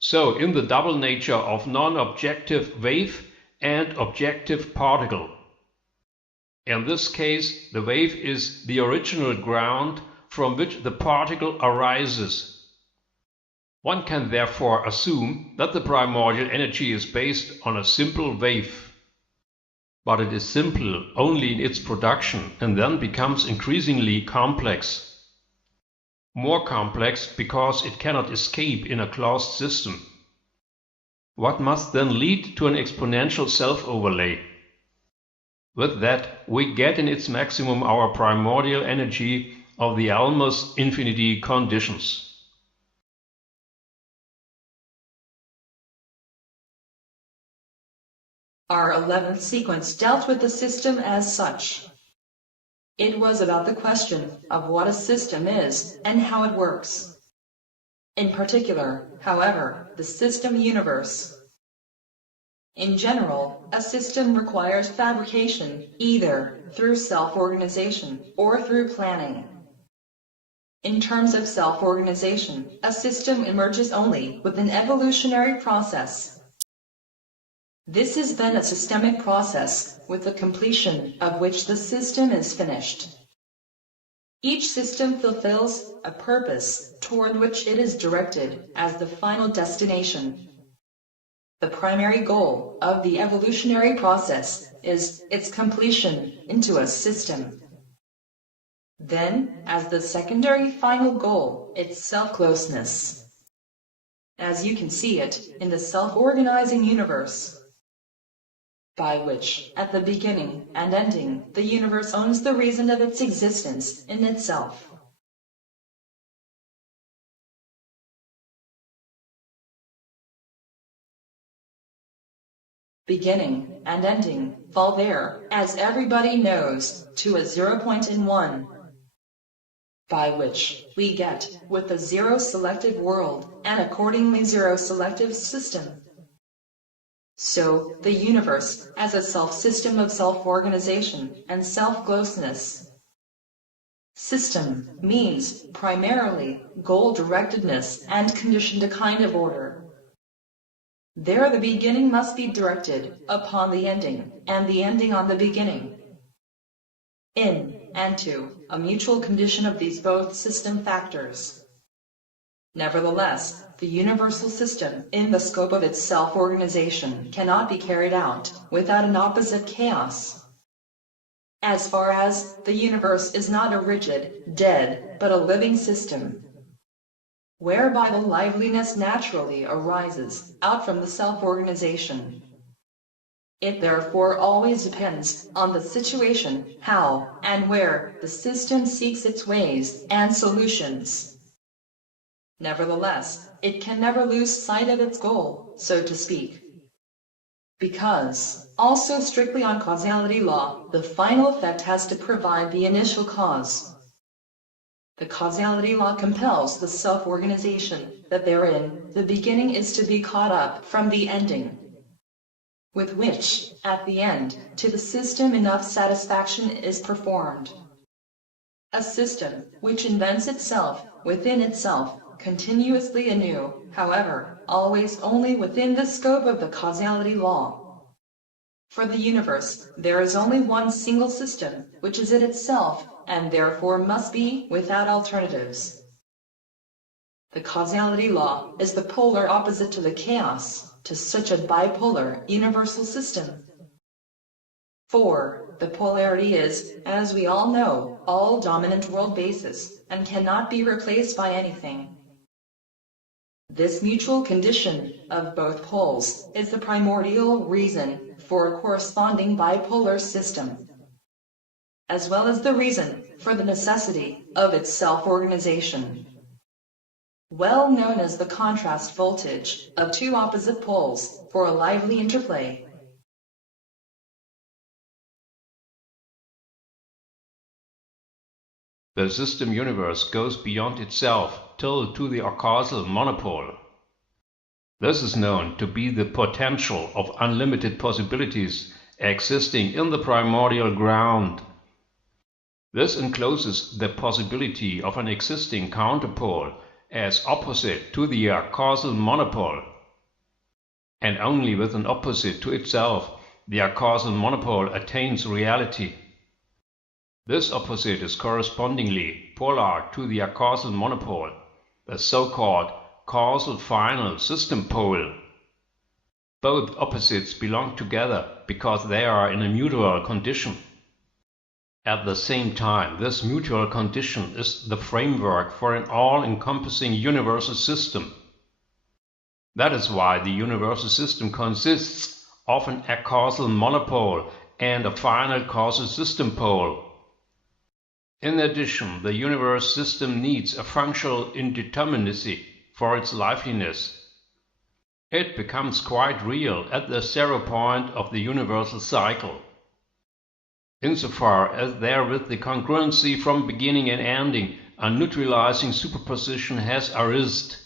So, in the double nature of non-objective wave and objective particle. In this case, the wave is the original ground from which the particle arises. One can therefore assume that the primordial energy is based on a simple wave. But it is simple only in its production and then becomes increasingly complex. More complex because it cannot escape in a closed system. What must then lead to an exponential self-overlay? With that, we get in its maximum our primordial energy of the almost infinity conditions. Our 11th sequence dealt with the system as such. It was about the question of what a system is and how it works. In particular, however, the system universe. In general, a system requires fabrication either through self-organization or through planning. In terms of self-organization, a system emerges only with an evolutionary process. This is then a systemic process, with the completion of which the system is finished. Each system fulfills a purpose toward which it is directed as the final destination. The primary goal of the evolutionary process is its completion into a system. Then, as the secondary final goal, its self-closeness. As you can see it in the self-organizing universe, by which, at the beginning and ending, the universe owns the reason of its existence in itself. Beginning and ending fall there, as everybody knows, to a 0 point in 1, by which we get with a zero selective world and accordingly zero selective system. So, the universe as a self-system of self-organization and self-closeness. System means primarily goal-directedness and conditioned a kind of order. There the beginning must be directed upon the ending, and the ending on the beginning. In and to a mutual condition of these both system factors. Nevertheless, the universal system, in the scope of its self-organization, cannot be carried out without an opposite chaos. As far as the universe is not a rigid, dead, but a living system, whereby the liveliness naturally arises out from the self-organization. It therefore always depends on the situation, how and where the system seeks its ways and solutions. Nevertheless, it can never lose sight of its goal, so to speak. Because, also strictly on causality law, the final effect has to provide the initial cause. The causality law compels the self-organization that therein the beginning is to be caught up from the ending, with which, at the end, to the system enough satisfaction is performed. A system which invents itself within itself continuously anew, however, always only within the scope of the causality law. For the universe, there is only one single system, which is it itself, and therefore must be without alternatives. The causality law is the polar opposite to the chaos, to such a bipolar, universal system. For the polarity is, as we all know, all dominant world basis, and cannot be replaced by anything. This mutual condition of both poles is the primordial reason for a corresponding bipolar system, as well as the reason for the necessity of its self-organization, well known as the contrast voltage of two opposite poles for a lively interplay. The system universe goes beyond itself till to the causal monopole. This is known to be the potential of unlimited possibilities existing in the primordial ground. This encloses the possibility of an existing counterpole as opposite to the causal monopole. And only with an opposite to itself, the causal monopole attains reality. This opposite is correspondingly polar to the causal monopole, the so-called causal final system pole. Both opposites belong together because they are in a mutual condition. At the same time, this mutual condition is the framework for an all-encompassing universal system. That is why the universal system consists of an acausal monopole and a final causal system pole. In addition, the universe system needs a functional indeterminacy for its liveliness. It becomes quite real at the 0 point of the universal cycle, insofar as therewith the congruency from beginning and ending, a neutralizing superposition has arisen,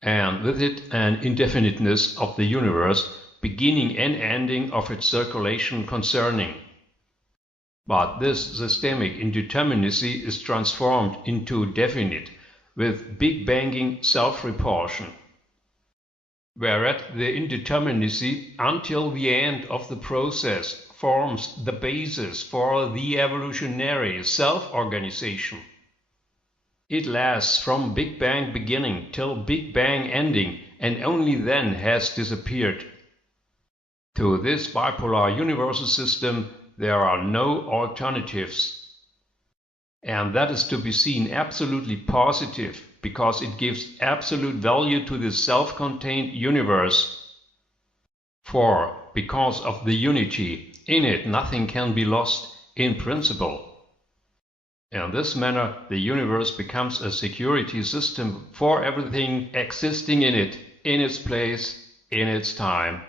and with it an indefiniteness of the universe, beginning and ending of its circulation concerning. But this systemic indeterminacy is transformed into definite with big banging self-repulsion, whereat the indeterminacy until the end of the process forms the basis for the evolutionary self-organization. It lasts from Big Bang beginning till Big Bang ending, and only then has disappeared. To this bipolar universal system there are no alternatives. And that is to be seen absolutely positive, because it gives absolute value to the self-contained universe. For, because of the unity, in it nothing can be lost in principle. In this manner, the universe becomes a security system for everything existing in it, in its place, in its time.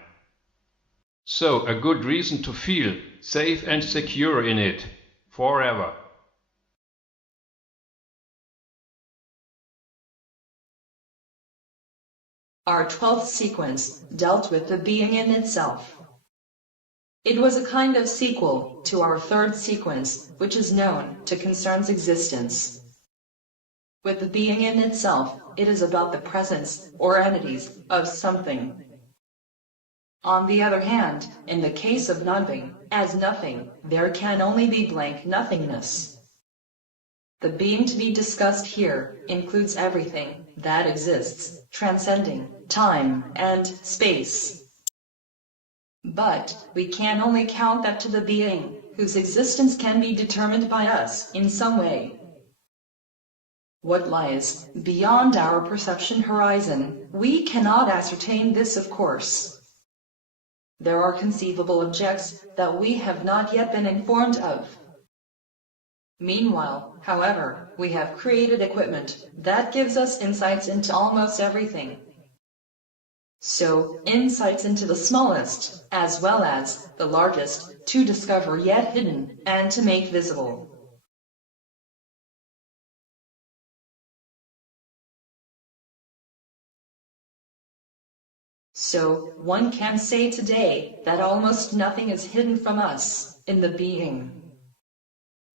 So, a good reason to feel safe and secure in it, forever. Our 12th sequence dealt with the being in itself. It was a kind of sequel to our 3rd sequence, which is known to concerns existence. With the being in itself, it is about the presence or entities of something. On the other hand, in the case of nothing, as nothing, there can only be blank nothingness. The being to be discussed here includes everything that exists, transcending time and space. But we can only count that to the being whose existence can be determined by us in some way. What lies beyond our perception horizon, we cannot ascertain this, of course. There are conceivable objects that we have not yet been informed of. Meanwhile, however, we have created equipment that gives us insights into almost everything. So, insights into the smallest, as well as the largest, to discover yet hidden, and to make visible. So, one can say today that almost nothing is hidden from us in the being.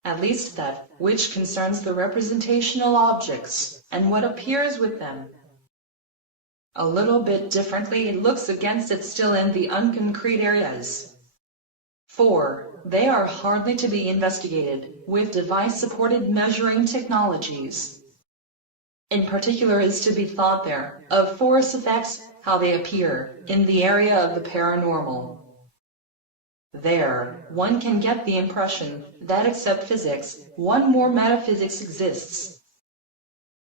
At least that which concerns the representational objects and what appears with them. A little bit differently it looks against it still in the unconcrete areas. For they are hardly to be investigated with device-supported measuring technologies. In particular is to be thought there of force effects, how they appear in the area of the paranormal. There, one can get the impression that except physics, one more metaphysics exists.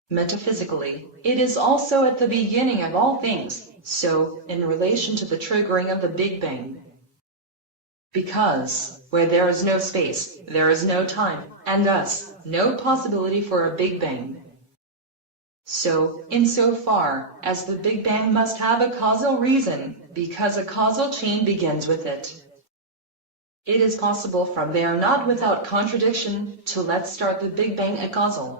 Metaphysically, it is also at the beginning of all things, so in relation to the triggering of the Big Bang. Because, where there is no space, there is no time, and thus, no possibility for a Big Bang. So, insofar as the Big Bang must have a causal reason, because a causal chain begins with it. It is possible from there, not without contradiction, to let start the Big Bang a causal.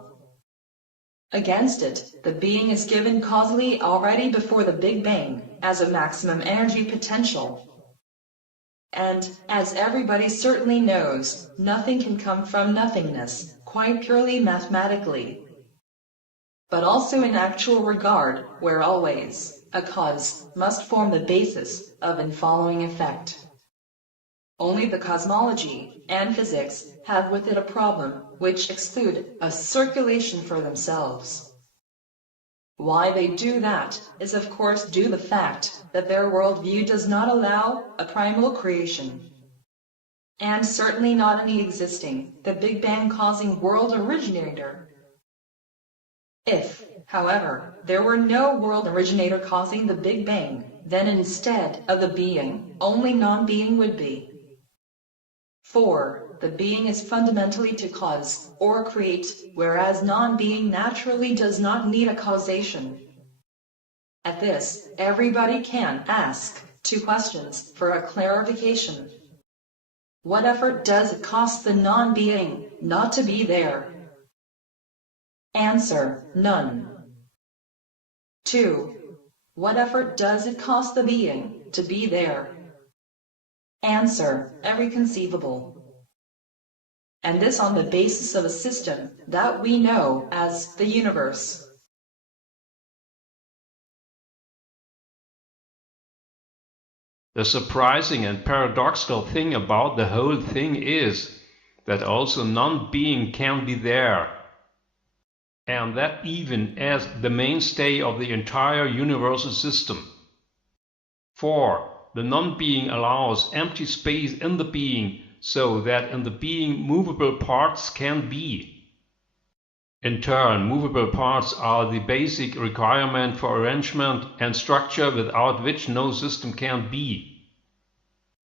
Against it, the being is given causally already before the Big Bang, as a maximum energy potential. And, as everybody certainly knows, nothing can come from nothingness, quite purely mathematically. But also in actual regard, where always a cause must form the basis of an following effect. Only the cosmology and physics have with it a problem which exclude a circulation for themselves. Why they do that is of course due to the fact that their worldview does not allow a primal creation, and certainly not any existing, the Big Bang causing world originator. If, however, there were no world originator causing the Big Bang, then instead of the being, only non-being would be. For the being is fundamentally to cause or create, whereas non-being naturally does not need a causation. At this, everybody can ask two questions for a clarification. What effort does it cost the non-being not to be there? Answer: none. 2. What effort does it cost the being to be there? Answer: every conceivable. And this on the basis of a system that we know as the universe. The surprising and paradoxical thing about the whole thing is that also non-being can be there, and that even as the mainstay of the entire universal system. For the non-being allows empty space in the being, so that in the being movable parts can be. In turn, movable parts are the basic requirement for arrangement and structure, without which no system can be.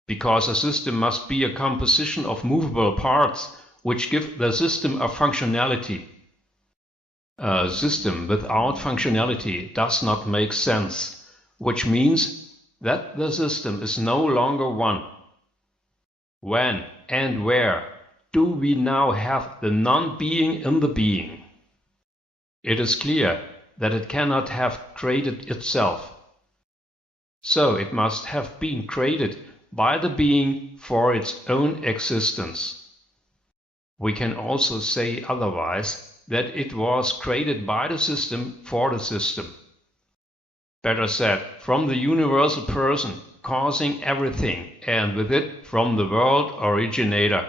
Because a system must be a composition of movable parts which give the system a functionality. A system without functionality does not make sense, which means that the system is no longer one. When and where do we now have the non-being in the being? It is clear that it cannot have created itself. So it must have been created by the being for its own existence. We can also say otherwise, that it was created by the system for the system. Better said, from the universal person causing everything, and with it from the world originator.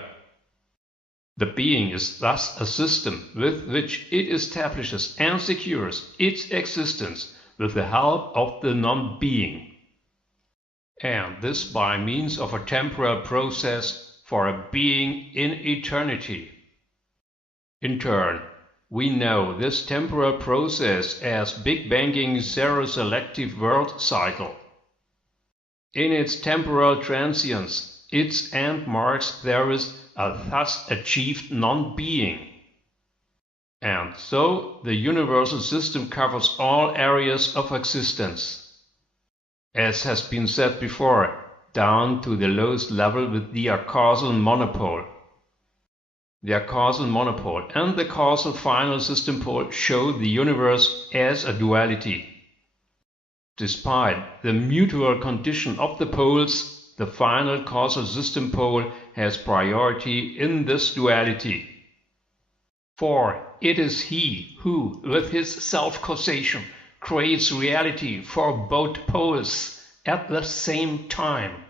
The being is thus a system with which it establishes and secures its existence with the help of the non-being, and this by means of a temporal process for a being in eternity. In turn, we know this temporal process as Big Banging zero-selective world cycle. In its temporal transience, its end marks there is a thus achieved non-being. And so the universal system covers all areas of existence. As has been said before, down to the lowest level with the causal monopole. The causal monopole and the causal final system pole show the universe as a duality. Despite the mutual condition of the poles, the final causal system pole has priority in this duality. For it is he who, with his self-causation, creates reality for both poles at the same time.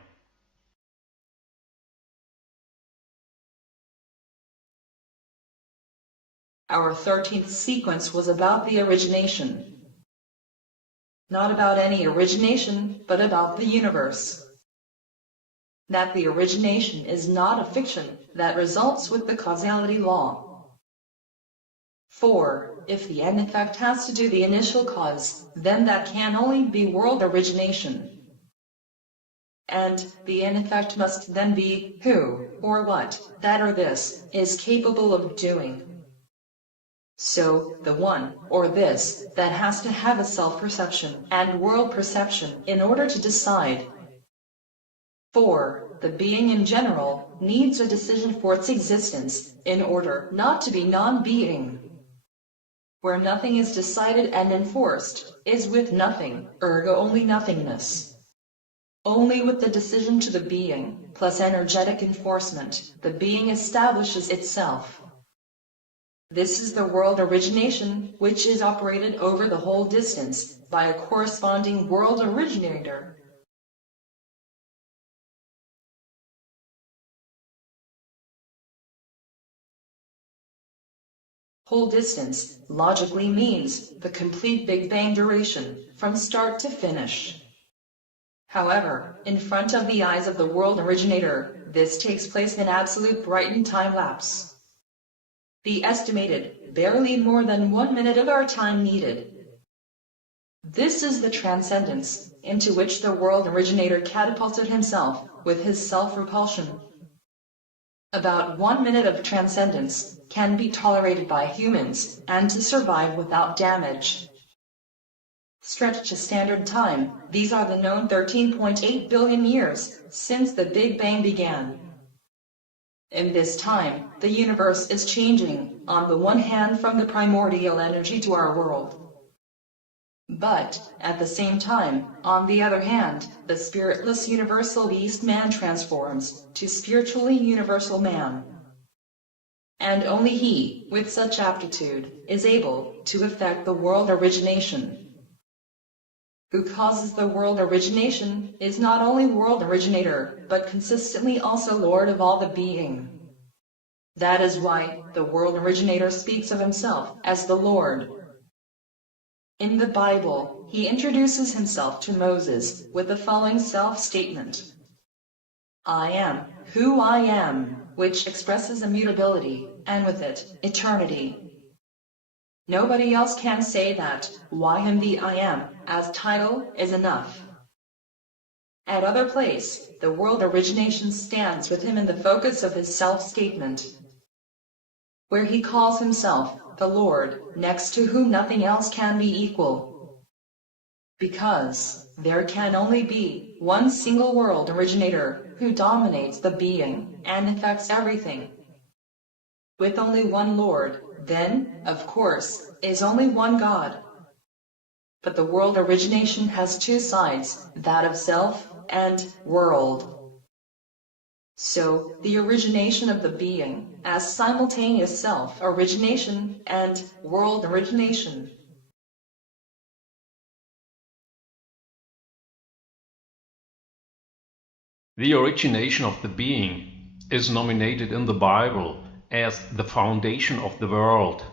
Our 13th sequence was about the origination. Not about any origination, but about the universe. That the origination is not a fiction that results with the causality law. For, if the end effect has to do the initial cause, then that can only be world origination. And the end effect must then be who, or what, that or this, is capable of doing. So, the one, or this, that has to have a self-perception and world perception in order to decide. For, the being in general needs a decision for its existence in order not to be non-being. Where nothing is decided and enforced is with nothing, ergo only nothingness. Only with the decision to the being, plus energetic enforcement, the being establishes itself. This is the world origination, which is operated over the whole distance by a corresponding world originator. Whole distance logically means the complete Big Bang duration, from start to finish. However, in front of the eyes of the world originator, this takes place in absolute brightened time lapse. The estimated, barely more than 1 minute of our time needed. This is the transcendence into which the world originator catapulted himself with his self-repulsion. About 1 minute of transcendence can be tolerated by humans and to survive without damage. Stretched to standard time, these are the known 13.8 billion years since the Big Bang began. In this time, the universe is changing, on the one hand from the primordial energy to our world. But, at the same time, on the other hand, the spiritless universal beast man transforms to spiritually universal man. And only he, with such aptitude, is able to effect the world origination. Who causes the world origination is not only world originator, but consistently also Lord of all the being. That is why the world originator speaks of himself as the Lord. In the Bible, he introduces himself to Moses with the following self-statement. I am who I am, which expresses immutability, and with it, eternity. Nobody else can say that, why him the I am, as title, is enough. At other place, the world origination stands with him in the focus of his self-statement, where he calls himself the Lord, next to whom nothing else can be equal. Because there can only be one single world originator who dominates the being and affects everything. With only one Lord, then, of course, is only one God. But the world origination has two sides, that of self and world. So, the origination of the being, as simultaneous self-origination and world origination. The origination of the being is nominated in the Bible as the foundation of the world.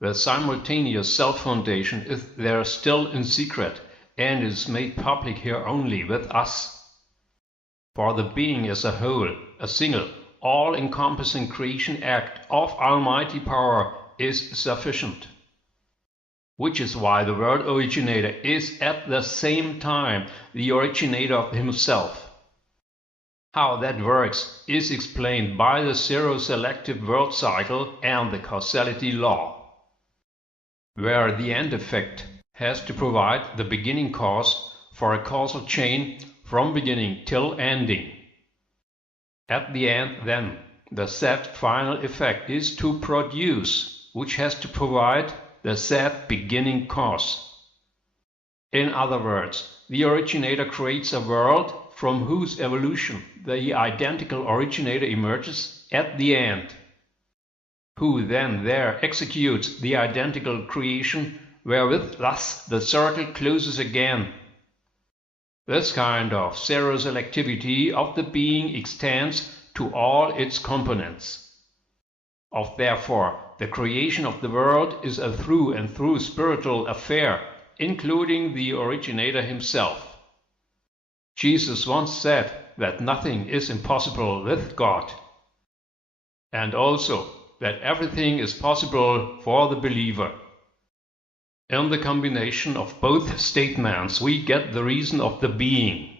The simultaneous self-foundation is there still in secret and is made public here only with us. For the being as a whole, a single, all-encompassing creation act of almighty power is sufficient. Which is why the world originator is at the same time the originator of himself. How that works is explained by the zero-selective world cycle and the causality law, where the end effect has to provide the beginning cause for a causal chain from beginning till ending. At the end, then, the said final effect is to produce, which has to provide the said beginning cause. In other words, the originator creates a world from whose evolution the identical originator emerges at the end, who then there executes the identical creation, wherewith thus the circle closes again. This kind of zero-selectivity of the being extends to all its components. Of therefore, the creation of the world is a through and through spiritual affair, including the originator himself. Jesus once said that nothing is impossible with God, and also that everything is possible for the believer. In the combination of both statements we get the reason of the being.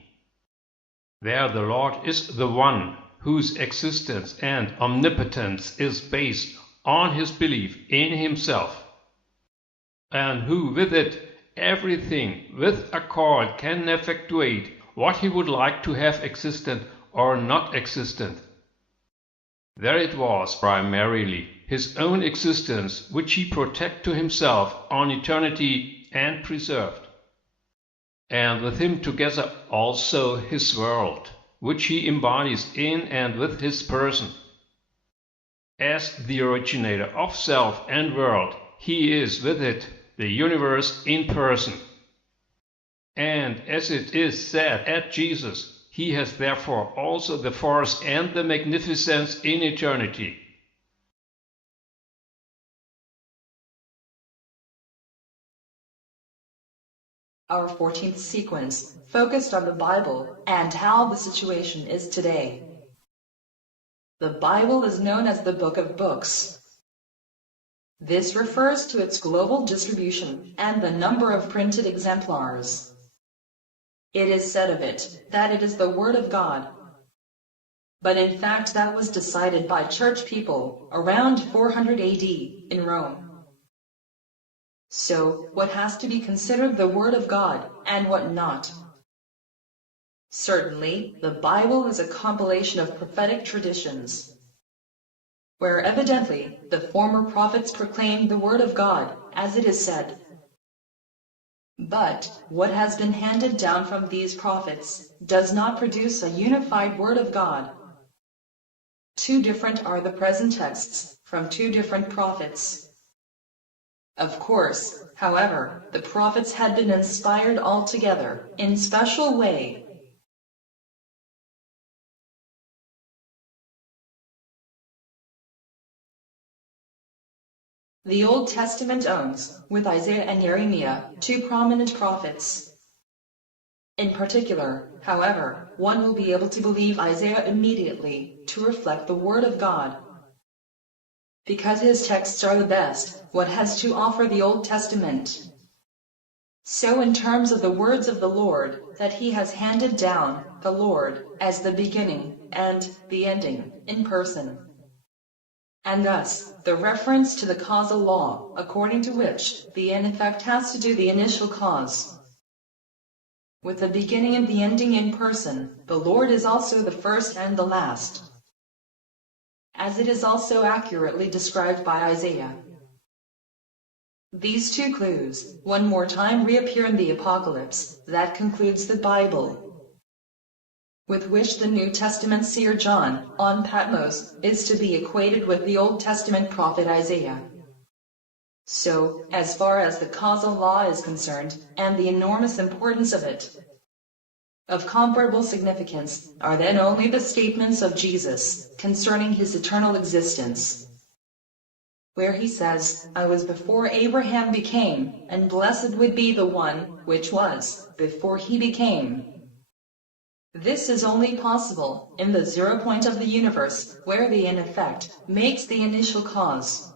There the Lord is the one whose existence and omnipotence is based on his belief in himself, and who with it everything with accord can effectuate what he would like to have existent or not existent. There it was primarily his own existence which he protected to himself on eternity and preserved, and with him together also his world, which he embodies in and with his person. As the originator of self and world, he is with it the universe in person. And as it is said at Jesus, he has therefore also the force and the magnificence in eternity. Our 14th sequence focused on the Bible and how the situation is today. The Bible is known as the Book of Books. This refers to its global distribution and the number of printed exemplars. It is said of it that it is the Word of God. But in fact that was decided by church people around 400 AD in Rome. So, what has to be considered the Word of God and what not? Certainly, the Bible is a compilation of prophetic traditions, where evidently the former prophets proclaimed the Word of God, as it is said. But what has been handed down from these prophets does not produce a unified Word of God. Two different are the present texts from two different prophets. Of course, however, the prophets had been inspired altogether, in special way. The Old Testament owns, with Isaiah and Jeremiah, two prominent prophets. In particular, however, one will be able to believe Isaiah immediately, to reflect the Word of God. Because his texts are the best, what has to offer the Old Testament? So in terms of the words of the Lord, that he has handed down, the Lord, as the beginning, and the ending, in person. And thus, the reference to the causal law, according to which the end effect has to do the initial cause. With the beginning and the ending in person, the Lord is also the first and the last, as it is also accurately described by Isaiah. These two clues, one more time reappear in the Apocalypse, that concludes the Bible, with which the New Testament seer John, on Patmos, is to be equated with the Old Testament prophet Isaiah. So, as far as the causal law is concerned, and the enormous importance of it, Of comparable significance are then only the statements of Jesus concerning his eternal existence, where he says, "I was before Abraham became, and blessed would be the one which was before he became." This is only possible in the 0 point of the universe, where the in effect makes the initial cause.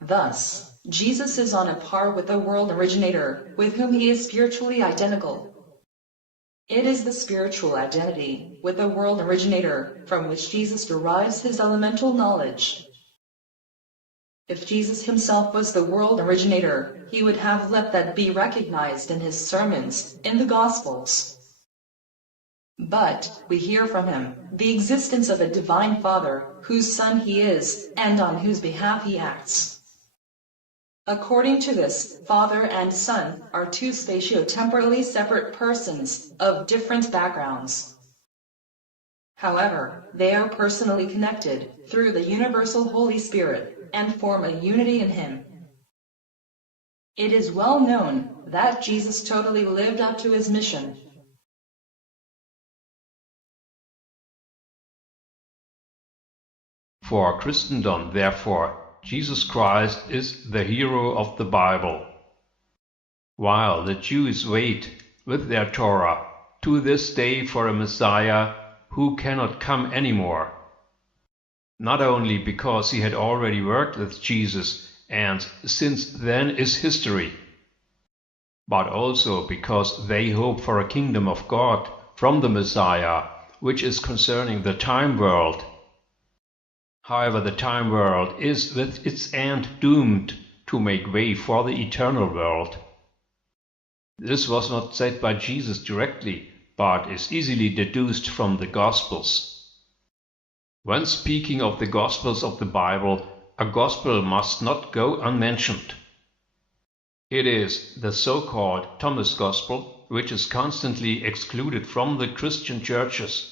Thus, Jesus is on a par with the world originator, with whom he is spiritually identical. It is the spiritual identity with the world originator from which Jesus derives his elemental knowledge. If Jesus himself was the world originator, he would have let that be recognized in his sermons, in the Gospels. But we hear from him the existence of a divine Father, whose Son he is, and on whose behalf he acts. According to this, Father and Son are two spatio-temporally separate persons of different backgrounds. However, they are personally connected through the universal Holy Spirit and form a unity in him. It is well known that Jesus totally lived up to his mission. For Christendom, therefore, Jesus Christ is the hero of the Bible. While the Jews wait with their Torah to this day for a Messiah who cannot come anymore, not only because he had already worked with Jesus and since then is history, but also because they hope for a kingdom of God from the Messiah, which is concerning the time world. However, the time world is with its end doomed to make way for the eternal world. This was not said by Jesus directly, but is easily deduced from the Gospels. When speaking of the Gospels of the Bible, a Gospel must not go unmentioned. It is the so-called Thomas Gospel, which is constantly excluded from the Christian churches.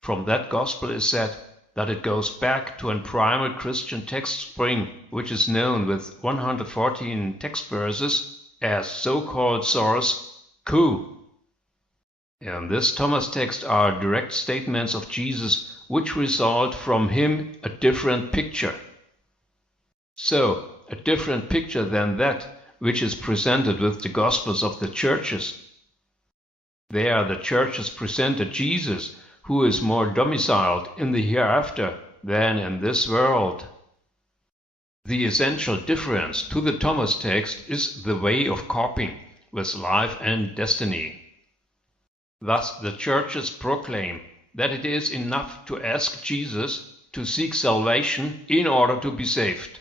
From that Gospel is said that it goes back to a primal Christian text spring, which is known with 114 text verses as so-called source Q. In this Thomas text are direct statements of Jesus which result from him a different picture. So, a different picture than that which is presented with the Gospels of the churches. There the churches presented Jesus, who is more domiciled in the hereafter than in this world. The essential difference to the Thomas text is the way of coping with life and destiny. Thus the churches proclaim that it is enough to ask Jesus to seek salvation in order to be saved.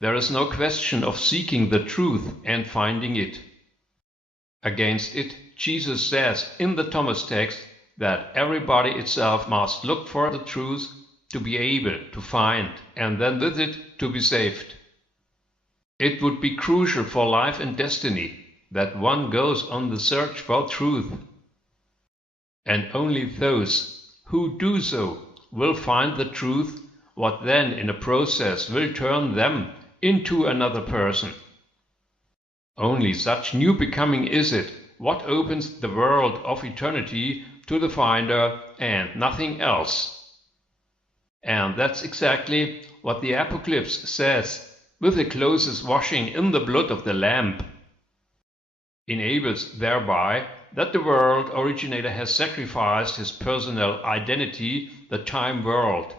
There is no question of seeking the truth and finding it. Against it, Jesus says in the Thomas text that everybody itself must look for the truth to be able to find, and then with it to be saved. It would be crucial for life and destiny that one goes on the search for truth. And only those who do so will find the truth, what then in a process will turn them into another person. Only such new becoming is it what opens the world of eternity to the finder and nothing else. And that's exactly what the Apocalypse says, with the closest washing in the blood of the Lamb. Enables thereby that the world originator has sacrificed his personal identity, the time world,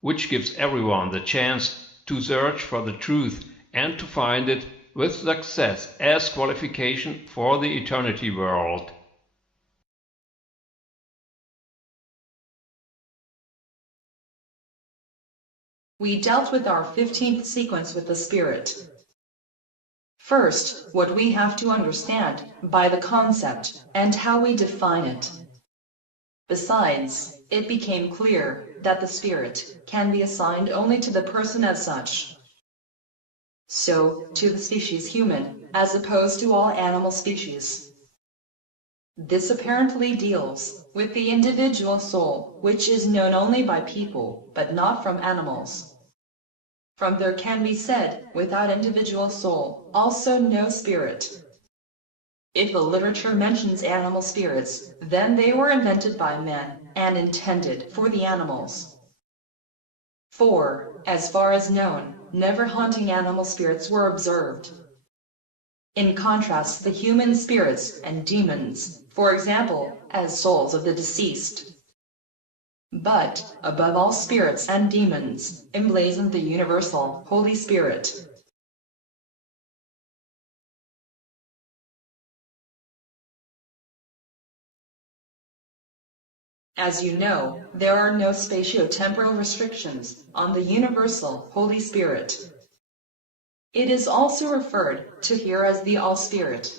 which gives everyone the chance to search for the truth and to find it with success as qualification for the eternity world. We dealt with our 15th sequence with the Spirit. First, what we have to understand by the concept and how we define it. Besides, it became clear that the Spirit can be assigned only to the person as such. So, to the species human, as opposed to all animal species. This apparently deals with the individual soul, which is known only by people, but not from animals. From there can be said, without individual soul, also no spirit. If the literature mentions animal spirits, then they were invented by men and intended for the animals. 4. As far as known, never hunting animal spirits were observed. In contrast, the human spirits and demons, for example, as souls of the deceased. But, above all spirits and demons, emblazoned the universal Holy Spirit. As you know, there are no spatio-temporal restrictions on the universal Holy Spirit. It is also referred to here as the All-Spirit.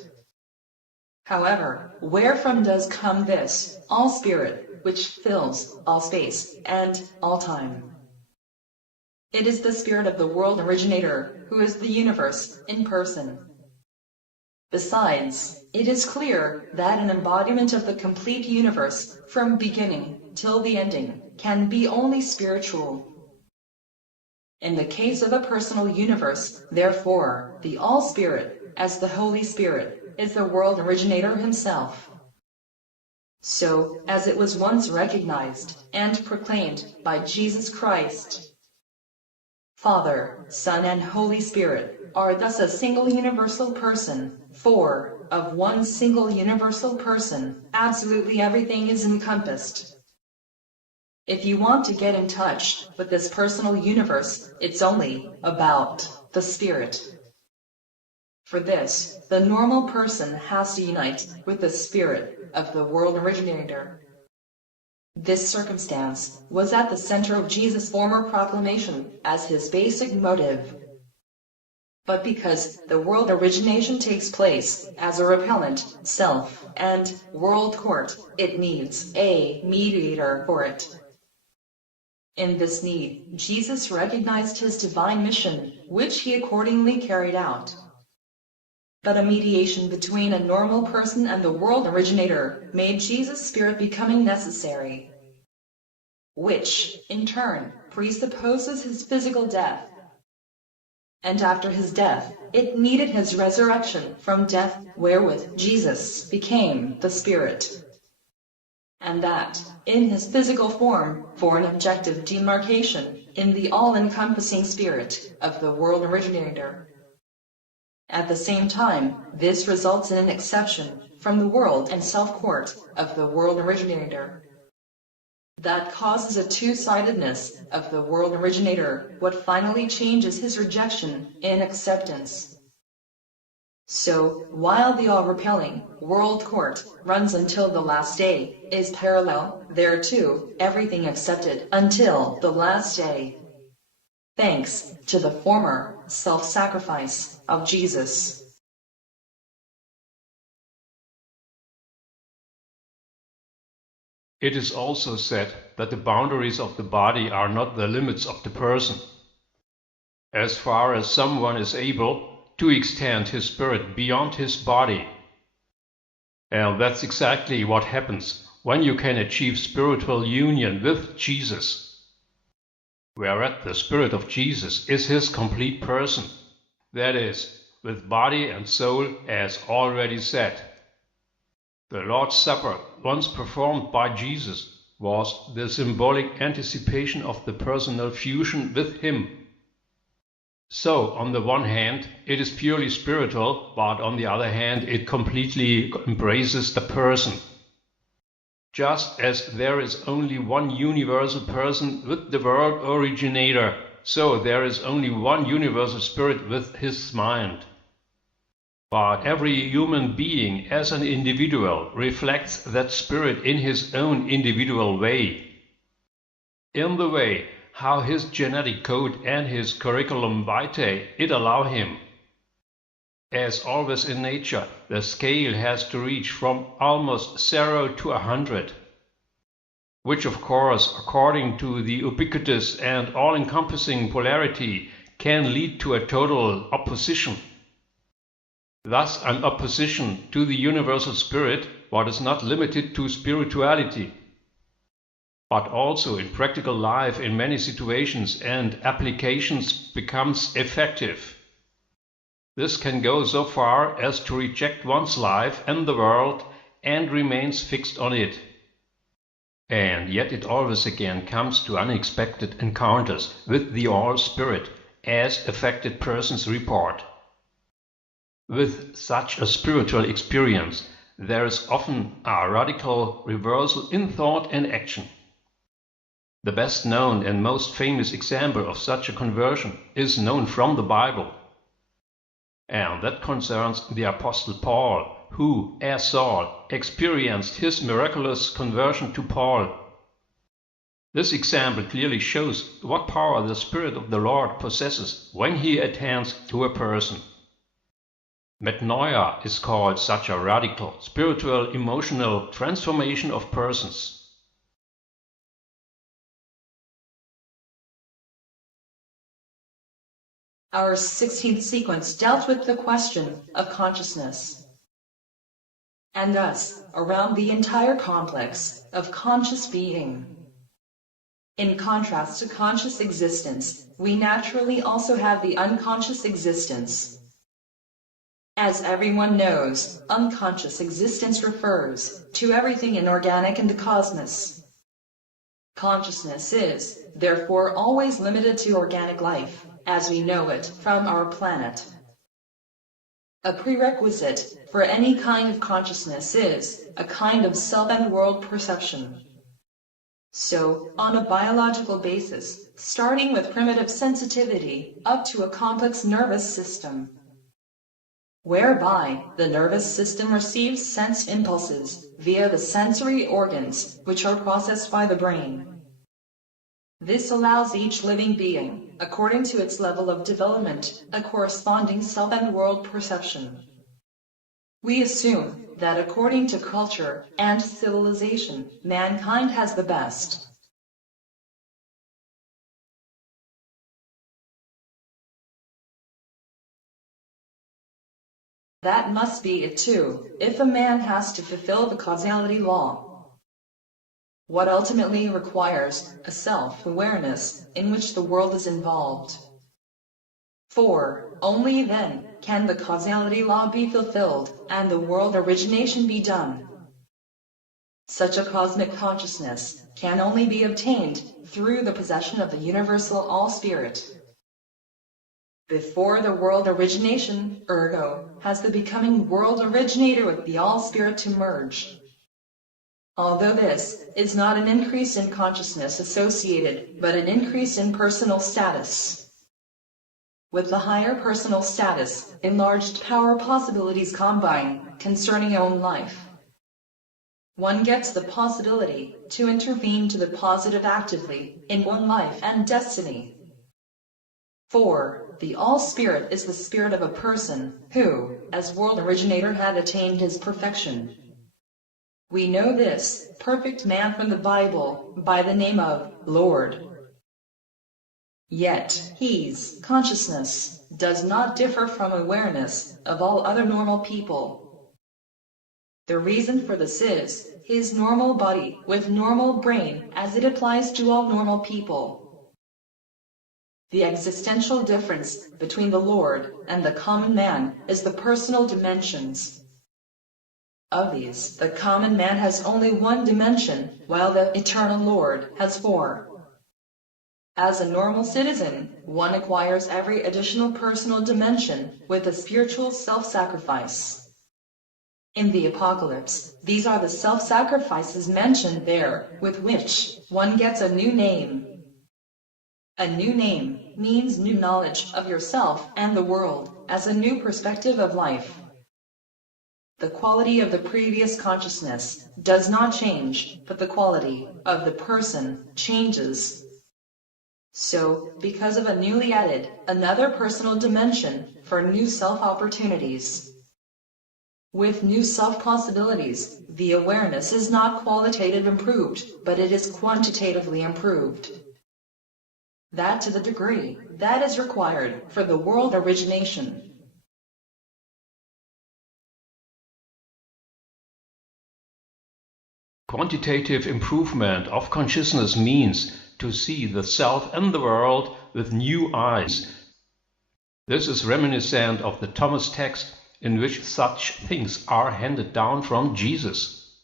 However, wherefrom does come this All-Spirit, which fills all space and all time? It is the Spirit of the world originator, who is the universe in person. Besides, it is clear that an embodiment of the complete universe, from beginning till the ending, can be only spiritual. In the case of a personal universe, therefore, the All-Spirit, as the Holy Spirit, is the world originator himself. So, as it was once recognized and proclaimed by Jesus Christ, Father, Son, and Holy Spirit are thus a single universal person, for, of one single universal person, absolutely everything is encompassed. If you want to get in touch with this personal universe, it's only about the Spirit. For this, the normal person has to unite with the Spirit of the world originator. This circumstance was at the center of Jesus' former proclamation as his basic motive. But because the world origination takes place as a repellent, self, and world court, it needs a mediator for it. In this need, Jesus recognized his divine mission, which he accordingly carried out. But a mediation between a normal person and the world originator made Jesus' spirit becoming necessary, which, in turn, presupposes his physical death. And after his death, it needed his resurrection from death, wherewith Jesus became the Spirit. And that, in his physical form, for an objective demarcation in the all-encompassing spirit of the world originator. At the same time, this results in an exception from the world and self-court of the world originator. That causes a two-sidedness of the world originator, what finally changes his rejection in acceptance. So, while the all-repelling world court runs until the last day is parallel, there too, everything accepted until the last day. Thanks to the former self-sacrifice of Jesus. It is also said that the boundaries of the body are not the limits of the person. As far as someone is able to extend his spirit beyond his body. And that's exactly what happens when you can achieve spiritual union with Jesus. Whereat the Spirit of Jesus is his complete person, that is, with body and soul, as already said. The Lord's Supper, once performed by Jesus, was the symbolic anticipation of the personal fusion with him. So, on the one hand, it is purely spiritual, but on the other hand, it completely embraces the person. Just as there is only one universal person with the world originator, so there is only one universal spirit with his mind. But every human being as an individual reflects that spirit in his own individual way. In the way how his genetic code and his curriculum vitae it allow him. As always in nature, the scale has to reach from almost 0 to 100, which of course, according to the ubiquitous and all-encompassing polarity, can lead to a total opposition. Thus an opposition to the universal spirit, what is not limited to spirituality, but also in practical life in many situations and applications becomes effective. This can go so far as to reject one's life and the world and remains fixed on it. And yet it always again comes to unexpected encounters with the All-Spirit, as affected persons report. With such a spiritual experience, there is often a radical reversal in thought and action. The best known and most famous example of such a conversion is known from the Bible. And that concerns the Apostle Paul, who, as Saul, experienced his miraculous conversion to Paul. This example clearly shows what power the Spirit of the Lord possesses when He attends to a person. Metanoia is called such a radical, spiritual, emotional transformation of persons. Our 16th sequence dealt with the question of consciousness, and thus around the entire complex of conscious being. In contrast to conscious existence, we naturally also have the unconscious existence. As everyone knows, unconscious existence refers to everything inorganic in the cosmos. Consciousness is, therefore, always limited to organic life, as we know it from our planet. A prerequisite for any kind of consciousness is a kind of self and world perception. So, on a biological basis, starting with primitive sensitivity up to a complex nervous system, whereby the nervous system receives sense impulses via the sensory organs, which are processed by the brain. This allows each living being, according to its level of development, a corresponding self and world perception. We assume that according to culture and civilization, mankind has the best. That must be it too, if a man has to fulfill the causality law. What ultimately requires a self-awareness in which the world is involved. For only then can the causality law be fulfilled and the world origination be done. Such a cosmic consciousness can only be obtained through the possession of the universal All-Spirit. Before the world origination, ergo, has the becoming world originator with the All-Spirit to merge. Although this is not an increase in consciousness associated, but an increase in personal status. With the higher personal status, enlarged power possibilities combine concerning own life. One gets the possibility to intervene to the positive actively in one life and destiny. For the All-Spirit is the spirit of a person who, as world originator, had attained his perfection. We know this perfect man from the Bible by the name of Lord. Yet his consciousness does not differ from awareness of all other normal people. The reason for this is his normal body with normal brain as it applies to all normal people. The existential difference between the Lord and the common man is the personal dimensions. Of these, the common man has only one dimension, while the eternal Lord has four. As a normal citizen, one acquires every additional personal dimension with a spiritual self-sacrifice. In the Apocalypse, these are the self-sacrifices mentioned there, with which one gets a new name. A new name means new knowledge of yourself and the world, as a new perspective of life. The quality of the previous consciousness does not change, but the quality of the person changes. So, because of a newly added, another personal dimension for new self-opportunities. With new self-possibilities, the awareness is not qualitatively improved, but it is quantitatively improved. That to the degree that is required for the world origination. Quantitative improvement of consciousness means to see the self and the world with new eyes. This is reminiscent of the Thomas text in which such things are handed down from Jesus.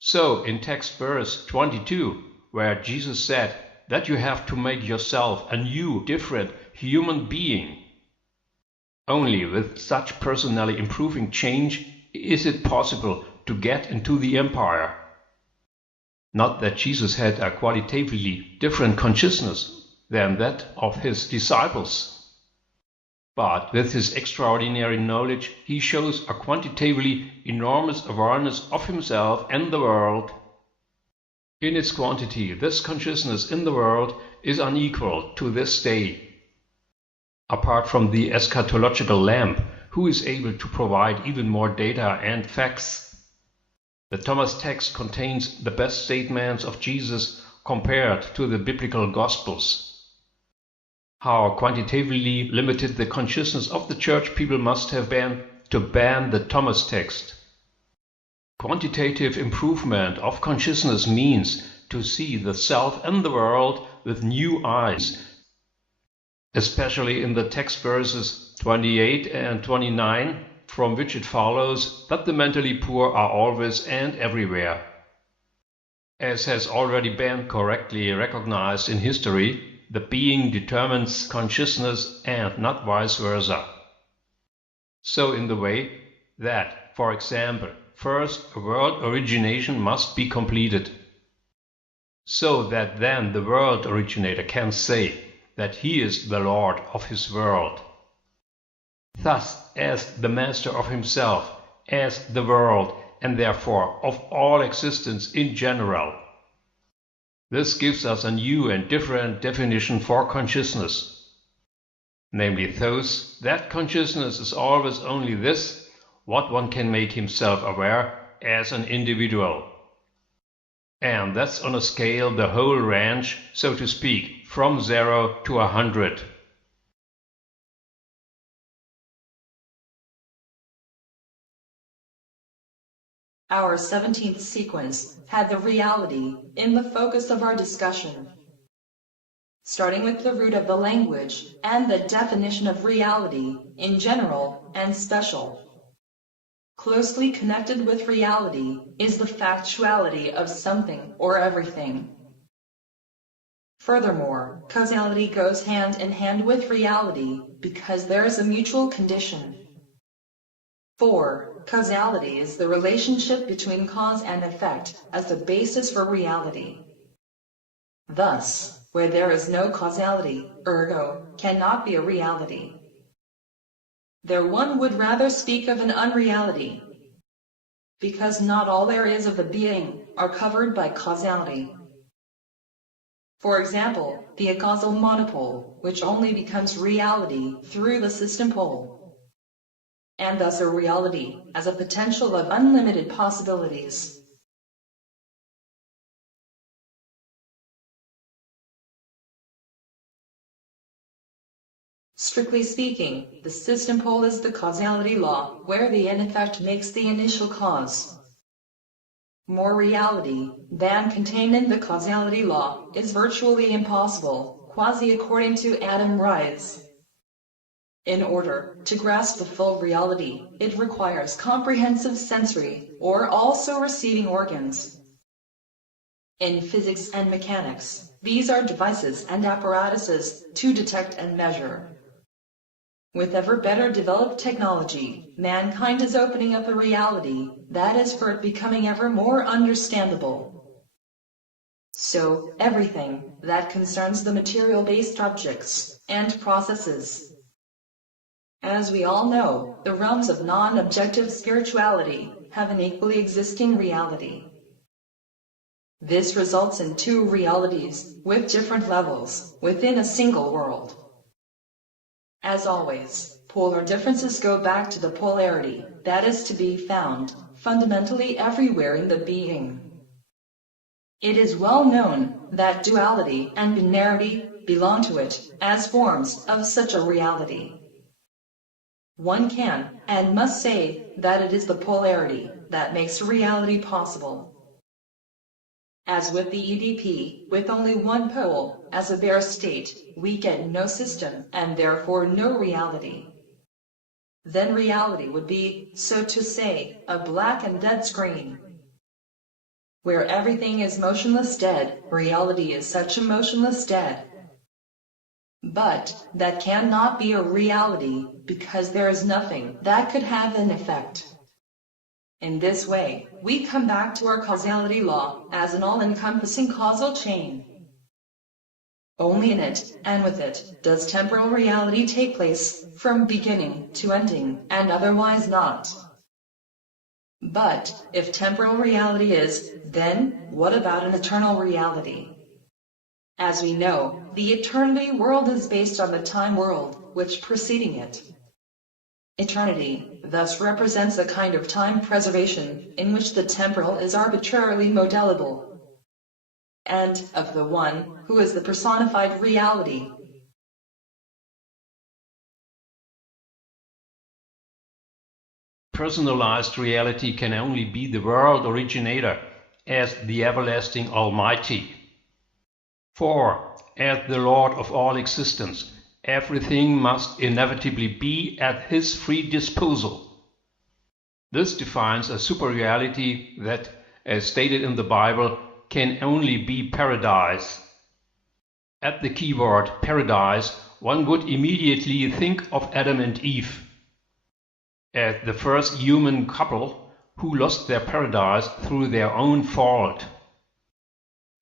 So in text verse 22, where Jesus said that you have to make yourself a new, different human being, only with such personally improving change is it possible to get into the empire. Not that Jesus had a qualitatively different consciousness than that of his disciples. But with his extraordinary knowledge, he shows a quantitatively enormous awareness of himself and the world. In its quantity, this consciousness in the world is unequal to this day. Apart from the eschatological lamp, who is able to provide even more data and facts. The Thomas text contains the best statements of Jesus compared to the biblical Gospels. How quantitatively limited the consciousness of the church people must have been to ban the Thomas text. Quantitative improvement of consciousness means to see the self and the world with new eyes, especially in the text verses 28 and 29, from which it follows that the mentally poor are always and everywhere. As has already been correctly recognized in history, the being determines consciousness and not vice versa. So in the way that, for example, first a world origination must be completed, so that then the world originator can say that he is the Lord of his world. Thus, as the master of himself, as the world, and therefore of all existence in general. This gives us a new and different definition for consciousness, namely those that consciousness is always only this, what one can make himself aware as an individual. And that's on a scale the whole range, so to speak, from 0 to 100. Our 17th sequence had the reality in the focus of our discussion. Starting with the root of the language and the definition of reality in general and special. Closely connected with reality is the factuality of something or everything. Furthermore, causality goes hand in hand with reality because there is a mutual condition. 4. Causality is the relationship between cause and effect as the basis for reality. Thus, where there is no causality, ergo, cannot be a reality. There one would rather speak of an unreality, because not all areas of the being are covered by causality. For example, the acausal monopole, which only becomes reality through the system pole, and thus a reality as a potential of unlimited possibilities. Strictly speaking, the system pole is the causality law, where the end effect makes the initial cause. More reality than contained in the causality law is virtually impossible, quasi according to Adam Ries. In order to grasp the full reality, it requires comprehensive sensory or also receiving organs. In physics and mechanics, these are devices and apparatuses to detect and measure. With ever better developed technology, mankind is opening up a reality that is for it becoming ever more understandable. So, everything that concerns the material-based objects and processes. As we all know, the realms of non-objective spirituality have an equally existing reality. This results in two realities, with different levels, within a single world. As always, polar differences go back to the polarity that is to be found fundamentally everywhere in the being. It is well known that duality and binarity belong to it as forms of such a reality. One can and must say that it is the polarity that makes reality possible. As with the EDP, with only one pole, as a bare state, we get no system, and therefore no reality. Then reality would be, so to say, a black and dead screen. Where everything is motionless dead, reality is such a motionless dead. But that cannot be a reality, because there is nothing that could have an effect. In this way, we come back to our causality law as an all-encompassing causal chain. Only in it, and with it, does temporal reality take place, from beginning to ending, and otherwise not. But, if temporal reality is, then, what about an eternal reality? As we know, the eternity world is based on the time world, which preceding it. Eternity, thus represents a kind of time preservation, in which the temporal is arbitrarily modelable, and of the one, who is the personified reality. Personalized reality can only be the world originator, as the everlasting Almighty. For, as the Lord of all existence, everything must inevitably be at his free disposal. This defines a superreality that, as stated in the Bible, can only be paradise. At the keyword paradise, one would immediately think of Adam and Eve, as the first human couple who lost their paradise through their own fault.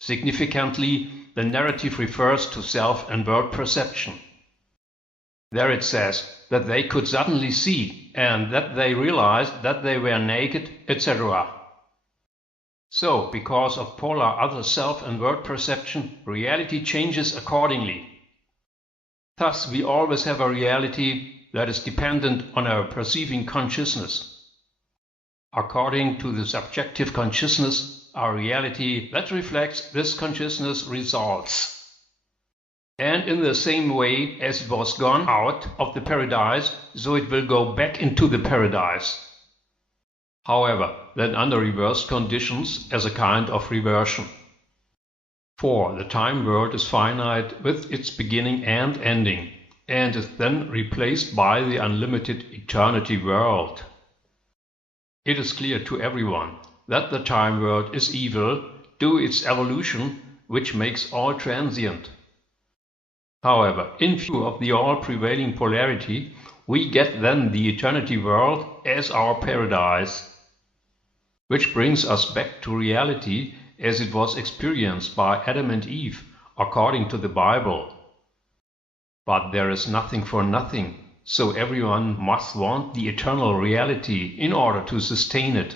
Significantly, the narrative refers to self and world perception. There it says that they could suddenly see, and that they realized that they were naked, etc. So, because of polar other self and world perception, reality changes accordingly. Thus, we always have a reality that is dependent on our perceiving consciousness. According to the subjective consciousness, our reality that reflects this consciousness results. And in the same way as it was gone out of the paradise, so it will go back into the paradise. However, then under reversed conditions as a kind of reversion. For the time world is finite with its beginning and ending, and is then replaced by the unlimited eternity world. It is clear to everyone that the time world is evil due to its evolution, which makes all transient. However, in view of the all-prevailing polarity, we get then the eternity world as our paradise, which brings us back to reality as it was experienced by Adam and Eve, according to the Bible. But there is nothing for nothing, so everyone must want the eternal reality in order to sustain it.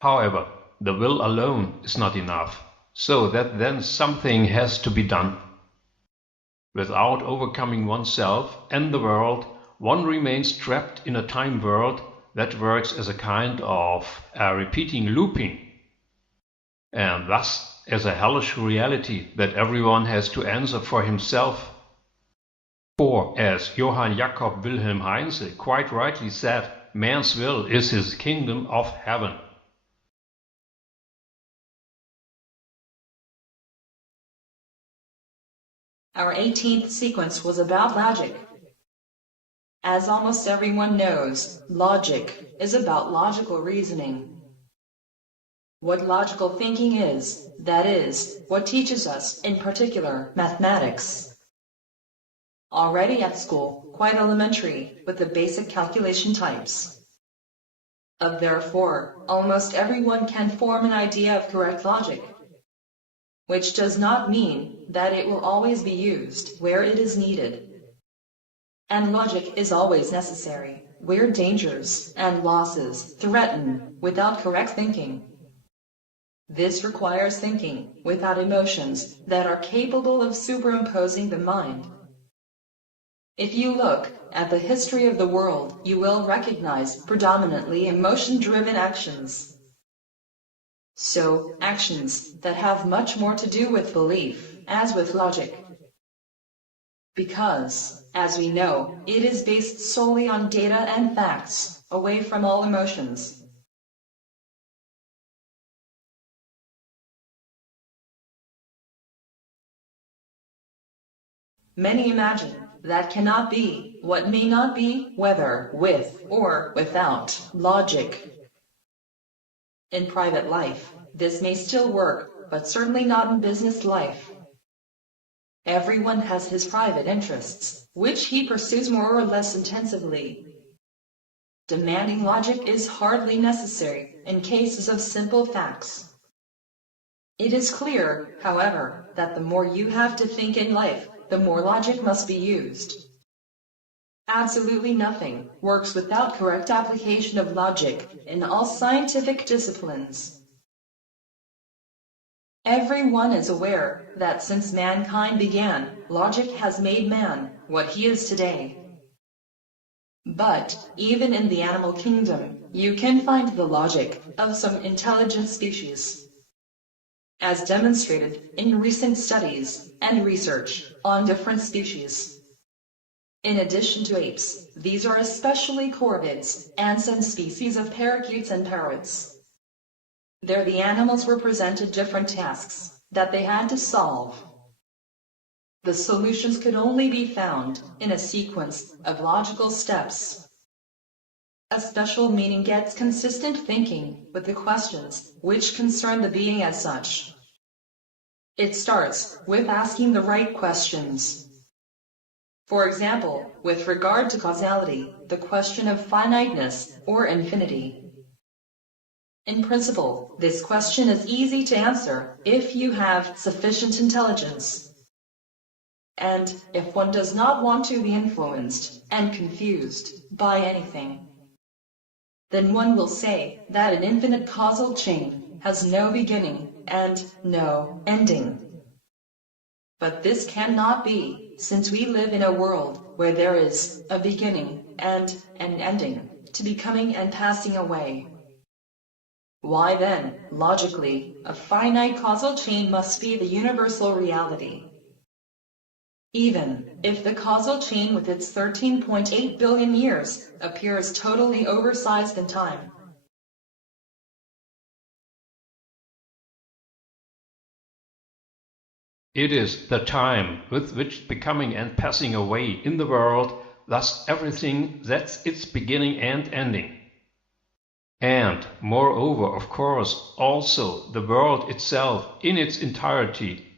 However, the will alone is not enough, so that then something has to be done. Without overcoming oneself and the world, one remains trapped in a time world that works as a kind of repeating looping, and thus as a hellish reality that everyone has to answer for himself. For, as Johann Jakob Wilhelm Heinze quite rightly said, man's will is his kingdom of heaven. Our 18th sequence was about logic. As almost everyone knows, logic is about logical reasoning. What logical thinking is, that is, what teaches us, in particular, mathematics. Already at school, quite elementary, with the basic calculation types. Therefore, almost everyone can form an idea of correct logic. Which does not mean that it will always be used where it is needed. And logic is always necessary, where dangers and losses threaten without correct thinking. This requires thinking without emotions that are capable of superimposing the mind. If you look at the history of the world, you will recognize predominantly emotion-driven actions. So, actions that have much more to do with belief, as with logic. Because, as we know, it is based solely on data and facts, away from all emotions. Many imagine that cannot be, what may not be, whether with or without logic. In private life, this may still work, but certainly not in business life. Everyone has his private interests, which he pursues more or less intensively. Demanding logic is hardly necessary in cases of simple facts. It is clear, however, that the more you have to think in life, the more logic must be used. Absolutely nothing works without correct application of logic in all scientific disciplines. Everyone is aware that since mankind began, logic has made man what he is today. But even in the animal kingdom, you can find the logic of some intelligent species, as demonstrated in recent studies and research on different species. In addition to apes, these are especially corvids and some species of parakeets and parrots. There the animals were presented different tasks that they had to solve. The solutions could only be found in a sequence of logical steps. A special meaning gets consistent thinking with the questions which concern the being as such. It starts with asking the right questions. For example, with regard to causality, the question of finiteness or infinity. In principle, this question is easy to answer if you have sufficient intelligence. And if one does not want to be influenced and confused by anything, then one will say that an infinite causal chain has no beginning and no ending. But this cannot be, since we live in a world where there is a beginning and an ending to becoming and passing away. Why then, logically, a finite causal chain must be the universal reality. Even if the causal chain with its 13.8 billion years appears totally oversized in time. It is the time with which becoming and passing away in the world, thus everything that's its beginning and ending. And, moreover, of course, also the world itself in its entirety.